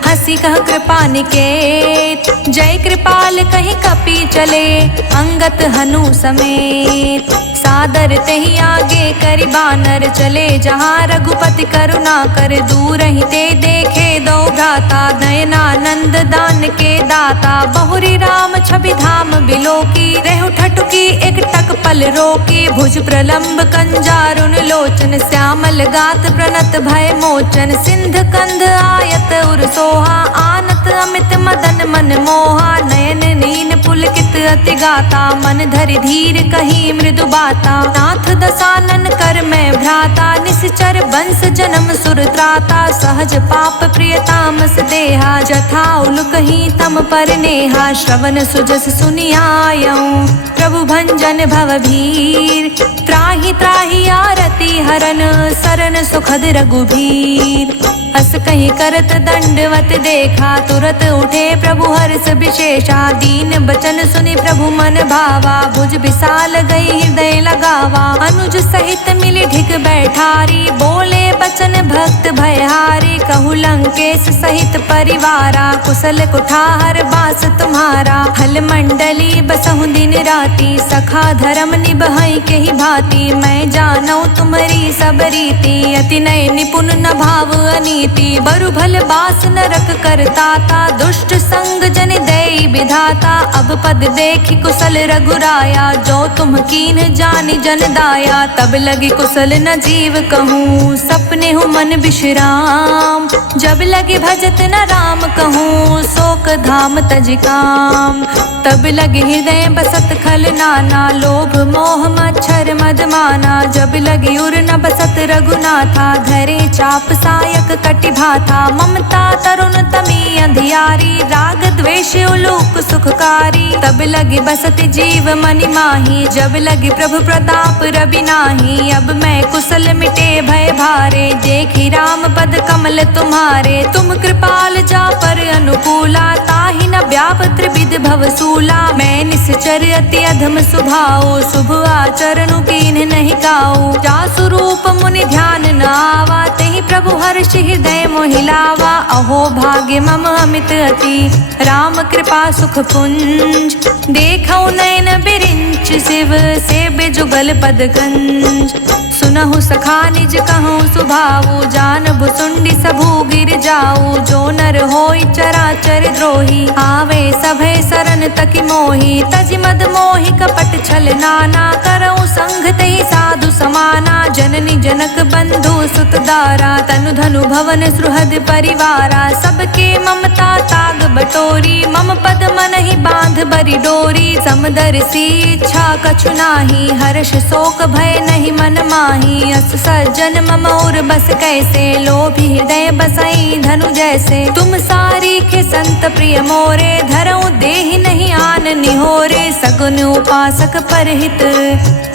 हंसी कह कृपा निकेत। जय कृपाल कहि कपि चले, अंगत हनु समेत। सादर तेहि आगे करि बानर चले, जहाँ रघुपति करुणा कर। दूर ही ते देखे दो भ्राता, नयनानंद दान के दाता। बहुरी राम छवि धाम बिलोकी, रेहु ठठुकी एक टक पल रोकी। भुज प्रलंब कंजारुन लोचन, श्यामल गात प्रणत भय मोचन। सिंध कंध आयत उर सोहा, आनत अमित मदन मन मोहा। नयन नीन पुलकित अति गाता, मन धरि धीर कही मृदु बाता। नाथ दसानन कर मैं भ्राता, निश्चर वंश जन्म सुर त्राता। सहज पाप प्रिय तामस देहा, जथा उलुकहि तम पर नेहा। श्रवण सुजस सुनियायऊं, प्रभु भंजन भव भीर। त्राहि त्राहि आरती हरन, सरन सुखद रघुबीर। हस कहीं करत दंडवत देखा, तुरत उठे प्रभु हर्ष विशेषा। दीन बचन सुनि प्रभु मन भावा, भुज विशाल गई हृदय लगावा। अनुज सहित मिली ढिग बैठारी, बोले बचन भक्त भयहारी। कहु लंकेश सहित परिवारा, कुशल कुठार बास तुम्हारा। हल मंडली बसहु दिन राती, सखा धर्म निबहई के ही भांति। मैं जानऊ तुम्हारी सब रीति, अति नय निपुण न भाव अनीति। बरु भल बास नरक करताता, दुष्ट संग जन देई विधाता। अब पद देखी कुशल रघुराया, जो तुम कीन जानि जन दाया। तब लगी कुशल न जीव कहूँ, सपने हूँ मन विश्राम। जब लगी भजत न राम कहूँ, शोक धाम तज काम। तब लगे हृदय बसत खल नाना, लोभ मोह मच्छर मद माना। जब लगी उर न बसत रघुनाथा, धरे चाप सायक कटि भाथा। ममता तरुण तमी अंधियारी, राग द्वेष उलूक सुखकारी। तब लगी बसत जीव मनि माही, जब लगी प्रभु प्रताप रवि नाही। अब मैं कुशल मिटे भय भारे, देखी राम पद कमल तुम्हारे। तुम कृपाल जा पर अनुकूला, ताहि न व्याप त्रिविध भव सूला। मैं निश्चर अति अधम सुभाओ, शुभ आचरणु कीन्ह नहीं काऊ। जासु रूप मुनि ध्यान न आवा, तेहि प्रभु हर्षि हृदय मोहिलावा। अहो भाग्य मम अमित अति, राम कृपा सुख पुंज। देखौ नयन बिरिंच शिव, सेव्य जुगल पद गंज। सुनहु सखा निज कहूँ सुभाऊ, जान भुसुंडी सबू गिर जाऊ। जो नर होई चराचर द्रोही, आवे सभे सरन तकि मोही। तज मद मोहि कपट छल नाना, करऊँ संग तेहि साधु समाना। जननी जनक बंधु सुत दारा, तनु धनु भवन सुहृद परिवारा। सबके ममता ताग बटोरी, मम पद मन ही बांध बरी डोरी। समदर्शी इच्छा कछु नाही, हर्ष शोक भय नहीं मन माही। अस सज्जन मम और बस कैसे, लोभी हृदय बसई धनु जैसे। तुम सारी के संत प्रिय मोरे, धरऊँ देहि नहीं आन निहोरे। सगुन उपासक परहित,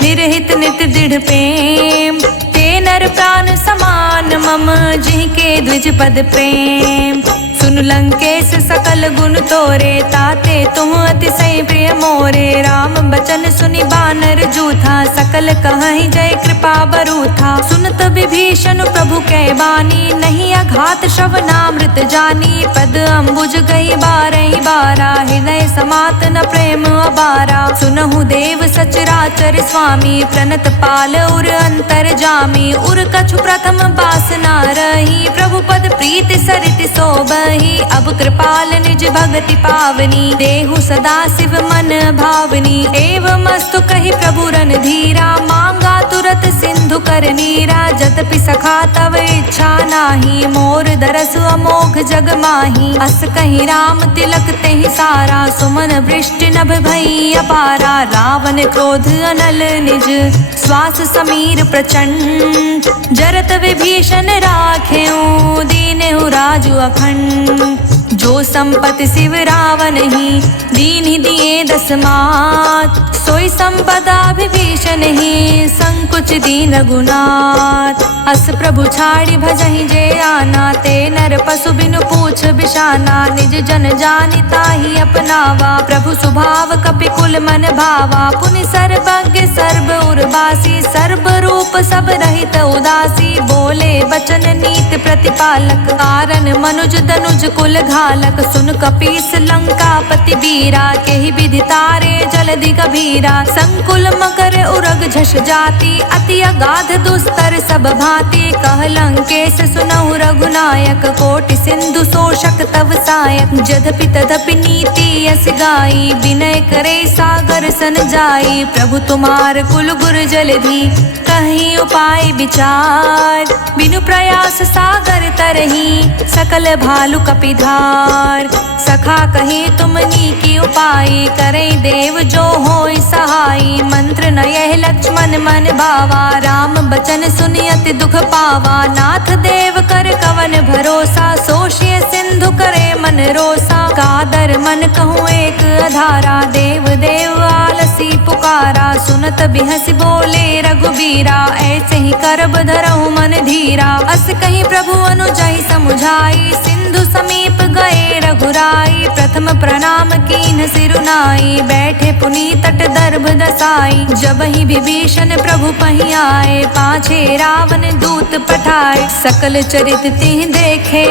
निरहित नित दृढ़ प्रेम। ते नर प्राण समान मम, जिनके द्विज पद प्रेम। सुन लंकेश सकल गुण तोरे, ताते तुम अतिशय प्रिय मोरे। राम बचन सुनि बानर जूथा, सकल कहहि जय कृपा बरूथा। सुनत विभीषण प्रभु कै बानी, नहीं अघात श्रवणामृत जानी। पद अम्बुज गई बारहि बारा, हृदय समात न प्रेम अबारा। सुनहु देव सचराचर स्वामी, प्रणत पाल उर अंतर जामी। उर कछु प्रथम बासना रही, प्रभु पद प्रीति सरित सोबहि। अब कृपाल निज भगति पावनी, देहु सदा शिव मन भावनी। एवं अस्तु कहि प्रभु रन धीरा, मांगा तुरत सिंधु कर नीरा। जतपि सखा तव इच्छा नाही, मोर दरस अमोघ जग माही। अस कहि राम तिलक तेहि सारा, सुमन वृष्टि नभ भई अपारा। रावण क्रोध अनल निज, श्वास समीर प्रचंड। जरत विभीषण राखेऊ, अखंड। जो संपत्ति शिव रावण ही दीन ही दिए 10 मात, सोई संपदा विभीषण ही संकुच दीन रघुनाथ। अस प्रभु छाड़ी भजहि जे आना, ते नर पशु बिनु पूछ बिशाना। निज जन जानिता ही अपनावा, प्रभु स्वभाव कपिकुल मन भावा। पुनि सर्वज्ञ सर्व उर्वासी, सर्व रूप सब रहित उदासी। बोले बचन नीत प्रतिपालक, कारण मनुज तनुज कुल घालक। सुन कपीस लंकापति वीरा, केहि विधि तारे जलधि गभीरा। संकुल मकर उरग झष जाति, अति अगाध दुस्तर सब भांति। कह लंकेश सुनहु रघुनायक, कोटि सिंधु शोषक तव सायक। जद्यपि तदपि नीति यस गाई, विनय करे सागर सन जाई। प्रभु तुम्हार कुल गुर जलधि, कहीं उपाय विचार। बिनु प्रयास सागर तरही, सकल भालु कपिधार। सखा कही तुम नीकी उपाय, करे देव जो होय सहाय। मंत्र न यह लक्ष्मण मन भावा, राम बचन सुनि अति दुख पावा। नाथ देव कर कवन भरोसा, सोषिय सिंधु करे मन रोसा। कादर मन कहूँ एक अधारा, देव देव आलसी पुकारा। सुनत बिहसि बोले रघुबीरा, ऐसे ही करब धरहु मन धीरा। अस कहीं प्रभु अनुजहि समुझाई, सिंधु समीप गए रघुराई। प्रथम प्रणाम कीन्ह सिरुनाई, बैठे पुनि तट दर्भ दसाई। जब ही विभीषण प्रभु पहि आए, पाछे रावण दूत पठाए। सकल चरित तिह देखे,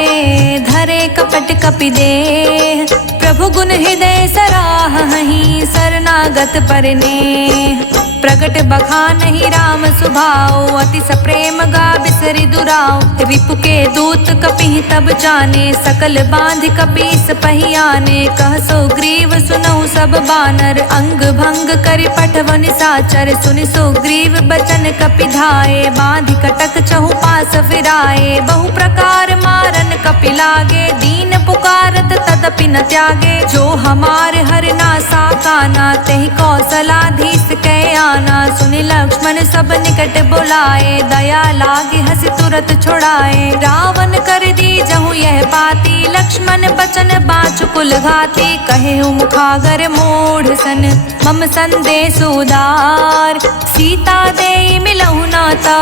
धरे कपट कपि देह। प्रभु गुण हृदय सराहहि, शरणागत परनेह। प्रगट बखानहि राम सुभाऊ, अति सप्रेम गा बिसरि दुराऊ। रिपु के दूत कपिहि तब जाने, सकल बांध कपीस पहि आने। कह सुग्रीव सुनहु सब बानर, अंग भंग करि पठव निसाचर। सुनि सुग्रीव बचन कपि धाये, बांधि कटक चहु पास फिराए। बहु प्रकार मारन कपि लागे, दीन पुकारत तदपि न त्यागे। जो हमारे हरना साकाना, तेहि कौशलाधीश कै आना। सुनि लक्ष्मण सब निकट बुलाए, दया लागे हंसि तुरत छुड़ाए। रावण कर दी जहु यह पाती, लक्ष्मण बचन बाँचु कुल घाती। कहे मुखागर मूढ़ सन, मम संदेश उदार। सीता देई मिलहु नाता,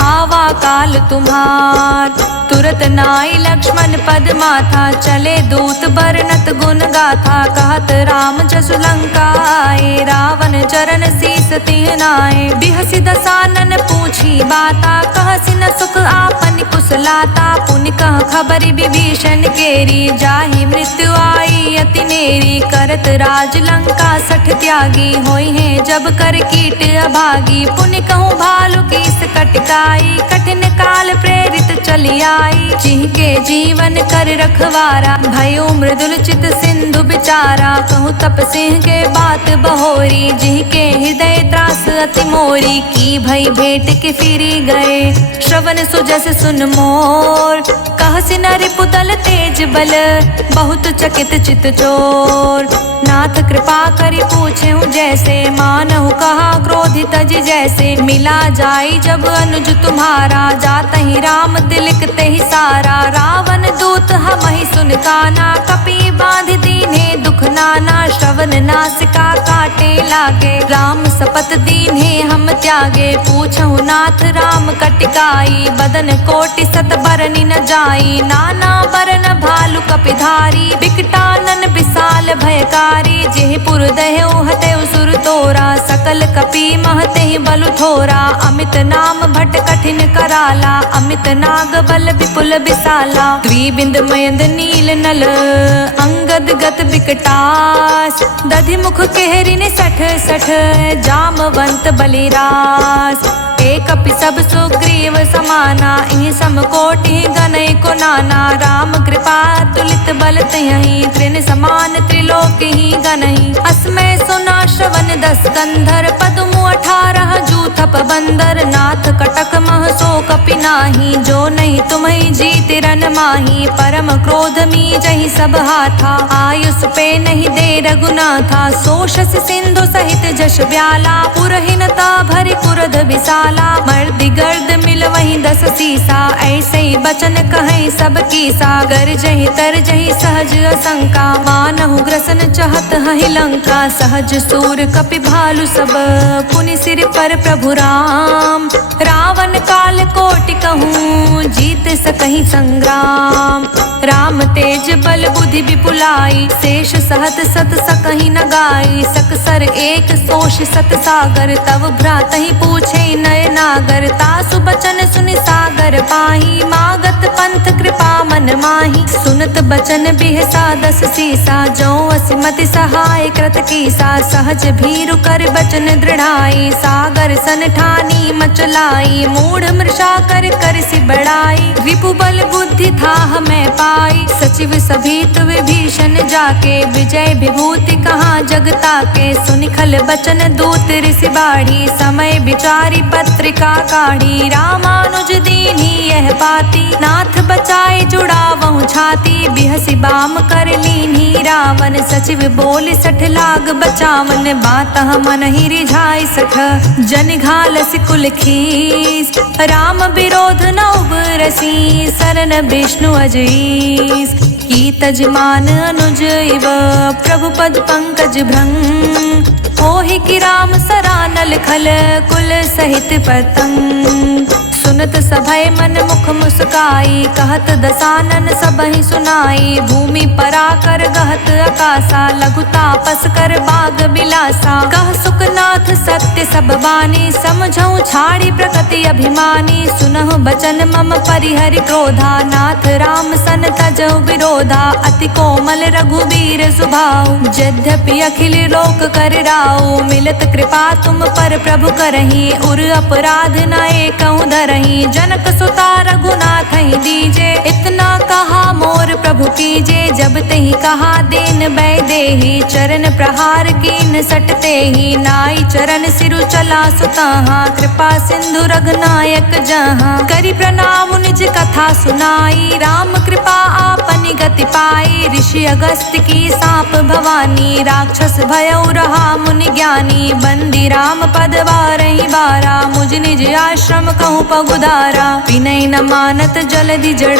आवा काल तुम्हार। तुरत नाई लक्ष्मण पद माथा, चले दूत बरनत गुण गाथा। कहत राम जसु लंका आए, रावण चरण शीस तिह नाए। बिहसि दसानन पूछी बाता, कहसि न सुख आपन कुशलाता। पुनि कह खबरि विभीषण केरी, जाहि मृत्यु आई अति नेरी। करत राज लंका सठ त्यागी, होई है जब कर कीट अभागी। पुनि कहूँ भालु कीस कटकाई, कठिन काल प्रेरित चली आई। जिनके जीवन कर रखवारा, भयो मृदुल चित सिंधु बिचारा। कहूँ तप सिंह के बात बहोरी, जिनके हृदय त्रास अति मोरी। की भई भेंट के फिरी गए, श्रवण सुजस सुन मोर। कहसि न रिपुदल तेज बल, बहुत चकित चित चोर। नाथ कृपा करि पूछेहु जैसे, मानहु कहा क्रोधित तज जैसे। मिला जाई जब अनुज तुम्हारा, जातहि राम तिलक तेहि सारा। रावण दूत हमहि सुन काना, कपि बांध दीन्हे दुख नाना। श्रवण नासिका काटे लागे, राम सपत दीन्हे हम त्यागे। पूछहु नाथ राम कटिकाई, बदन कोटि सत बरनि न जाई। नाना बरन भालु कपिधारी, बिकटानन विशाल भयकारी। जेहि पुर दह्यु हतयु सुर तोरा, सकल कपि महतेहि बलु थोरा। अमित नाम भट कठिन कराला, अमित नाग बल विपुल विशाला। द्विबिंद मयंद नील नल, अंगद गत बिकटास। दधि मुख केहरिन सठ सठ, जामवंत बलिरास। एक कपि सब सुग्रीव समाना, इहि समकोटि गनय को नाना। राम कृपा तुलित बल तयहि, तृण समान त्रिलोक ही गनहि। अस्मै सुना श्रवण 10 कंधर, पदमु 18 जूथप बंदर। नाथ कटक मह सो कपि नाही, जो नहीं तुम्हि जीत तिरन माही परम क्रोध मी जही सब हाथा आयुष पे नहीं दे रघुनाथा सोशस सिंधु सहित जश ब्याला पुरहीनता भरी कुरध विशाला मर्द गर्द मिल वही 10 सीसा ऐसे ही बचन कहे सब कीसा गर जही तर जही सहज असंका मानहु ग्रसन चहत हहि लंका सहज सूर कपि भालु सब पुनि सिर पर प्रभु राम रावण काल कोटि कहूँ जीत सकहि संग्राम राम तेज बल बुद्धि विपुलाई शेष सहत सत सकहि न गाई सकसर एक सोष सत सागर तव भ्रातहि पूछे नय नागर तासु बचन सुनि सागर पाही मागत पंथ कृपा मन माही सुनत बचन बिहसा 10 सीसा जो असिमति सहाय कृत कीसा सहज भीरु कर बचन दृढ़ाई सागर सन ठानी मचलाई मूढ़ मृषा कर कर सि बढ़ाई रिपु बल बुद्धि था हमें पाई सचिव सभीत विभीषण जाके विजय विभूति कहाँ जगता के सुनि खल बचन दूत ऋषि बाढ़ी समय विचारी पत्रिका काढ़ी रामानुज दीन्ही यह बाती नाथ बचाए जुड़ावहु छाती बिहसी बाम कर लीन्ही रावण सचिव बोल 60 लाग बचावन बात मन ही रिझाई सख जन घालस कुल खीस राम विरोध न उबरसी शरण विष्णु अजीस की तजमान अनुज इव प्रभु पद पंकज भृंग होहि कि राम सरानल खल कुल सहित पतंग सुनत सभय मन मुख मुस्काई कहत दसानन सबहि सुनाई भूमि पराकर गहत आकाशा लघु तापस कर बाग बिलासा कह सुखनाथ सत्य सब बानी समझऊ छाड़ी प्रकृति अभिमानी सुनहु बचन मम परिहरि क्रोधा नाथ राम सन तजऊ विरोधा अति कोमल रघुवीर सुभाऊ यद्यपि अखिल लोक कर राऊ मिलत कृपा तुम पर प्रभु करही उर अपराध न एकहु धरही जनक सुता रघुनाथ ही दीजे इतना कहा मोर प्रभु कीजे जब तही कहा दीन बै देहि चरण प्रहार कीन सटते ही नाई चरण सिरु चला सुताहा कृपा सिंधु रघुनायक जहाँ करी प्रणाम निज कथा सुनाई राम कृपा आपनि गति पाई ऋषि अगस्त की सांप भवानी राक्षस भयउ रहा मुनि ज्ञानी बंदी राम पद बारहि बारा मुझ निज आश्रम कहूँ पगुदारा विनय न मानत जलधि जड़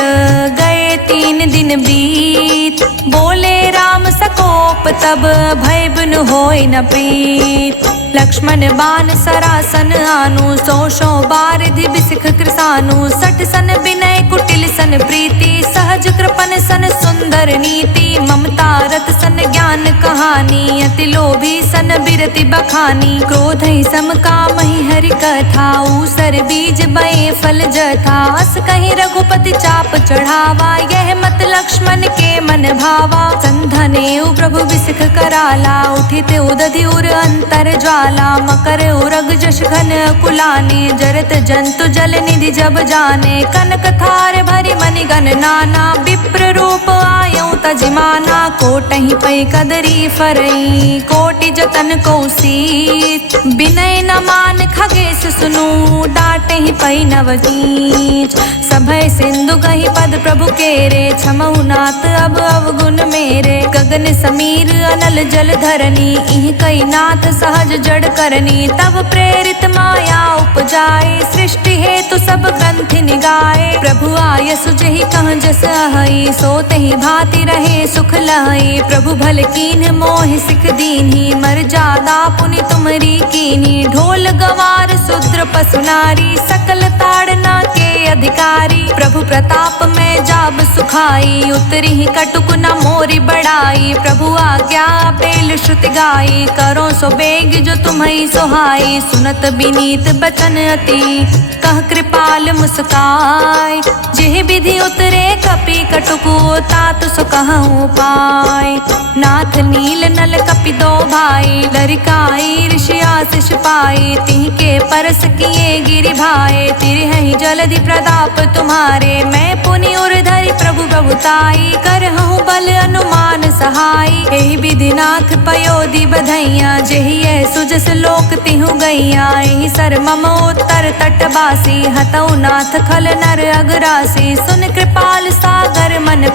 गए 3 दिन बीत बोले राम सकोप तब भय बिन होय न प्रीत लक्ष्मण बाण सरासन आनु सोशो बारिधि बिसिख कृसानु 60 सन विनय कुटिल सन प्रीति सहज कृपन सन सुंदर नीति ममता रत सन ज्ञान कहानी अति लोभी सन बिरति बखानी क्रोध ही सम काम ही हरि कथा ऊसर बीज बए फल जथा अस कहीं रघुपति चाप चढ़ावा यह मत लक्ष्मण के मन भावा संधने प्रभु बिसिख कराला उठित उदधि उर अंतर ज्वाला मकर उरग जश घन कुलाने जरत जंतु जल निधि जब जाने कनक थार भरी मनि गण नाना विप्र रूप आयऊ तजिमाना कोटहि पै कदरी फरई कोटि जतन कौसीत विनय न मान खगेश सुनु डाटे ही पै नवनीच सभय सिंधु गहि पद प्रभु केरे छमऊ नाथ अब अवगुण मेरे गगन समीर अनल जल धरनी इह कई नाथ सहज जड़ करनी तब प्रेरित माया उपजाए सृष्टि हेतु सब ग्रंथि निगाए प्रभु आय सुजहि कह जस अहई सोते ही भांति रहे सुख लहई प्रभु भल कीन्ह मोहि सिख दीन्ही मर जादा पुनि तुमरी कीन्ही ढोल गवार शूद्र पशु नारी सकल ताड़ना के अधिकारी प्रभु प्रताप में जाब सुखाई उतरी ही कटुक न मोरी बढ़ाई प्रभु आज्ञा पेल श्रुति गाई करो सो बेग जो तुम्हें सोहाई सुनत बिनीत बचन अति कह कृपाल मुस्काय जिह विधि उतरे कपि कटुकु तात सो कहूँ पाय नाथ नील नल कपि दो भाई लरिकाई ऋषि आशीष पाई तिह के परस किए गिरि भाई तिरहि जलधि प्रताप तुम्हारे मैं पुनि उर्धरि प्रभु प्रभुताई करहूँ बल अनुमान सहाय एहि विधिनाथ पयोधि बधैया जेहि सुजस लोक तिहु गैया एहि सर मम उत्तर तटवासी हतौ नाथ खल नर अगरासी सुन कृपाल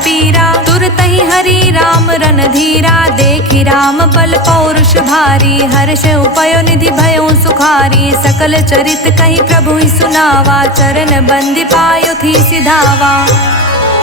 पीरा, तुरत ही हरि राम रणधीरा। देखी राम बल पौरुष भारी, हर्ष उपयो निधि भयो सुखारी। सकल चरित कही प्रभु ही सुनावा, चरण बंदी पायो थी सिधावा।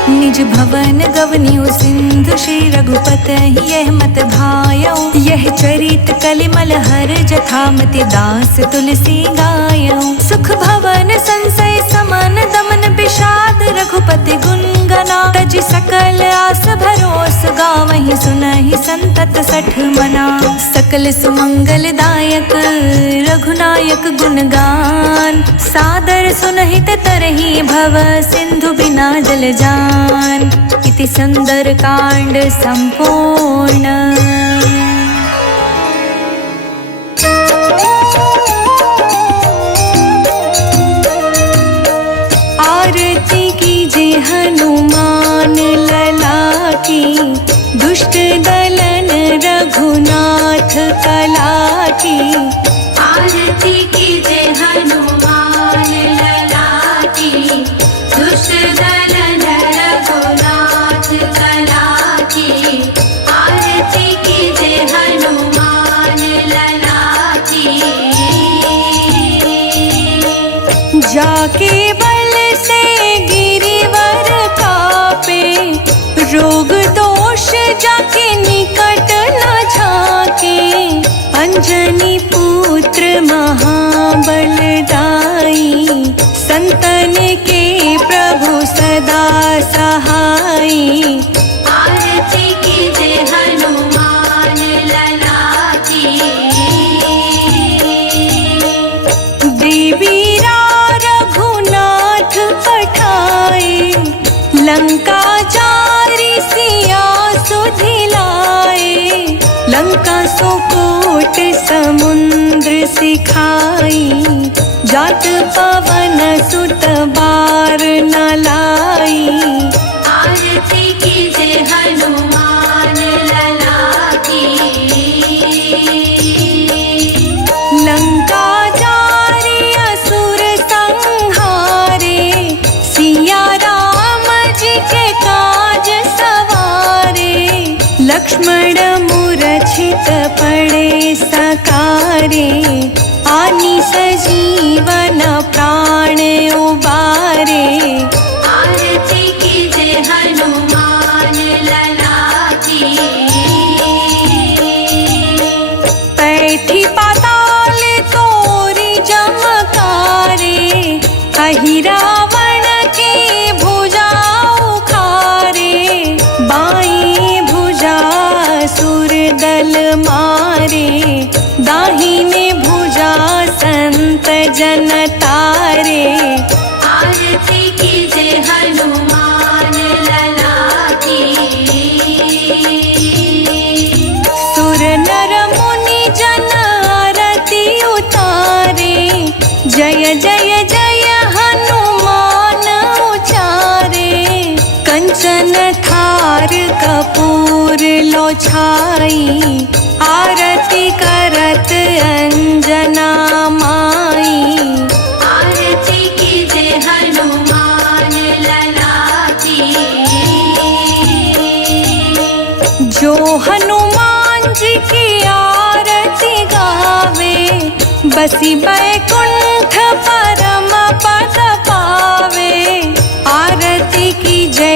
निज भवन गवनियो सिंधु, श्री रघुपति यह मत भायो। यह चरित कलिमल हर जथामति, दास तुलसी गायो। सुख भवन संसय समन, दमन विषाद रघुपति गुण गना। तज सकल आस भरोस, गावहि सुनहि संतत सठ मना। सकल सुमंगल दायक रघुनायक गुणगान, सादर सुनहित तरहि भव सिंधु बिना जल जान। इति सुंदर कांड संपूर्ण। आरती कीजे हनुमान लला की, दुष्ट दलन रघुनाथ कला की। आरती कीजे हनुमान लला की, दुष्ट दलन रघुनाथ कला की। आरती कीजे हनुमान लला की। जाके बल से गिरिवर कापे, रोग दोष जाके निकट न झाके। अंजनी पुत्र महाबल दाई, संतन के प्रभु सदा सहाई। आरती कीजे हनुमान लला की। देवी रघुनाथ पठाए, लंका जारी सिया सुधिलाए। लंका सुकोट समुद्र सिखाई, जात पवन सुत बार न लाई। आरती कीजे हनुमान लला की। लंका जारी असुर संहारे, सिया राम जी के काज सवारे। लक्ष्मण मूर्छित पड़े सकारे, आनी सजीवन प्राण उबारे। आरती कीजे हनुमान लला की। पैठी पाताल तोरी जमकारे, अहि रावण के भुजा उखारे। बाई भुजा सुर दल मारे, दाहिने भुजा संत जन तारे। आरती कीजे हनुमान लला की। सुर नर मुनि जन आरती उतारे, जय जय जय हनुमान उचारे। कंचन थार कपूर लो छाई, आरती करत अंजना माई। आरती कीजे हनुमान लला की। जो हनुमान जी की आरती गावे, बसी बैकुंठ परम पद पावे। आरती की जय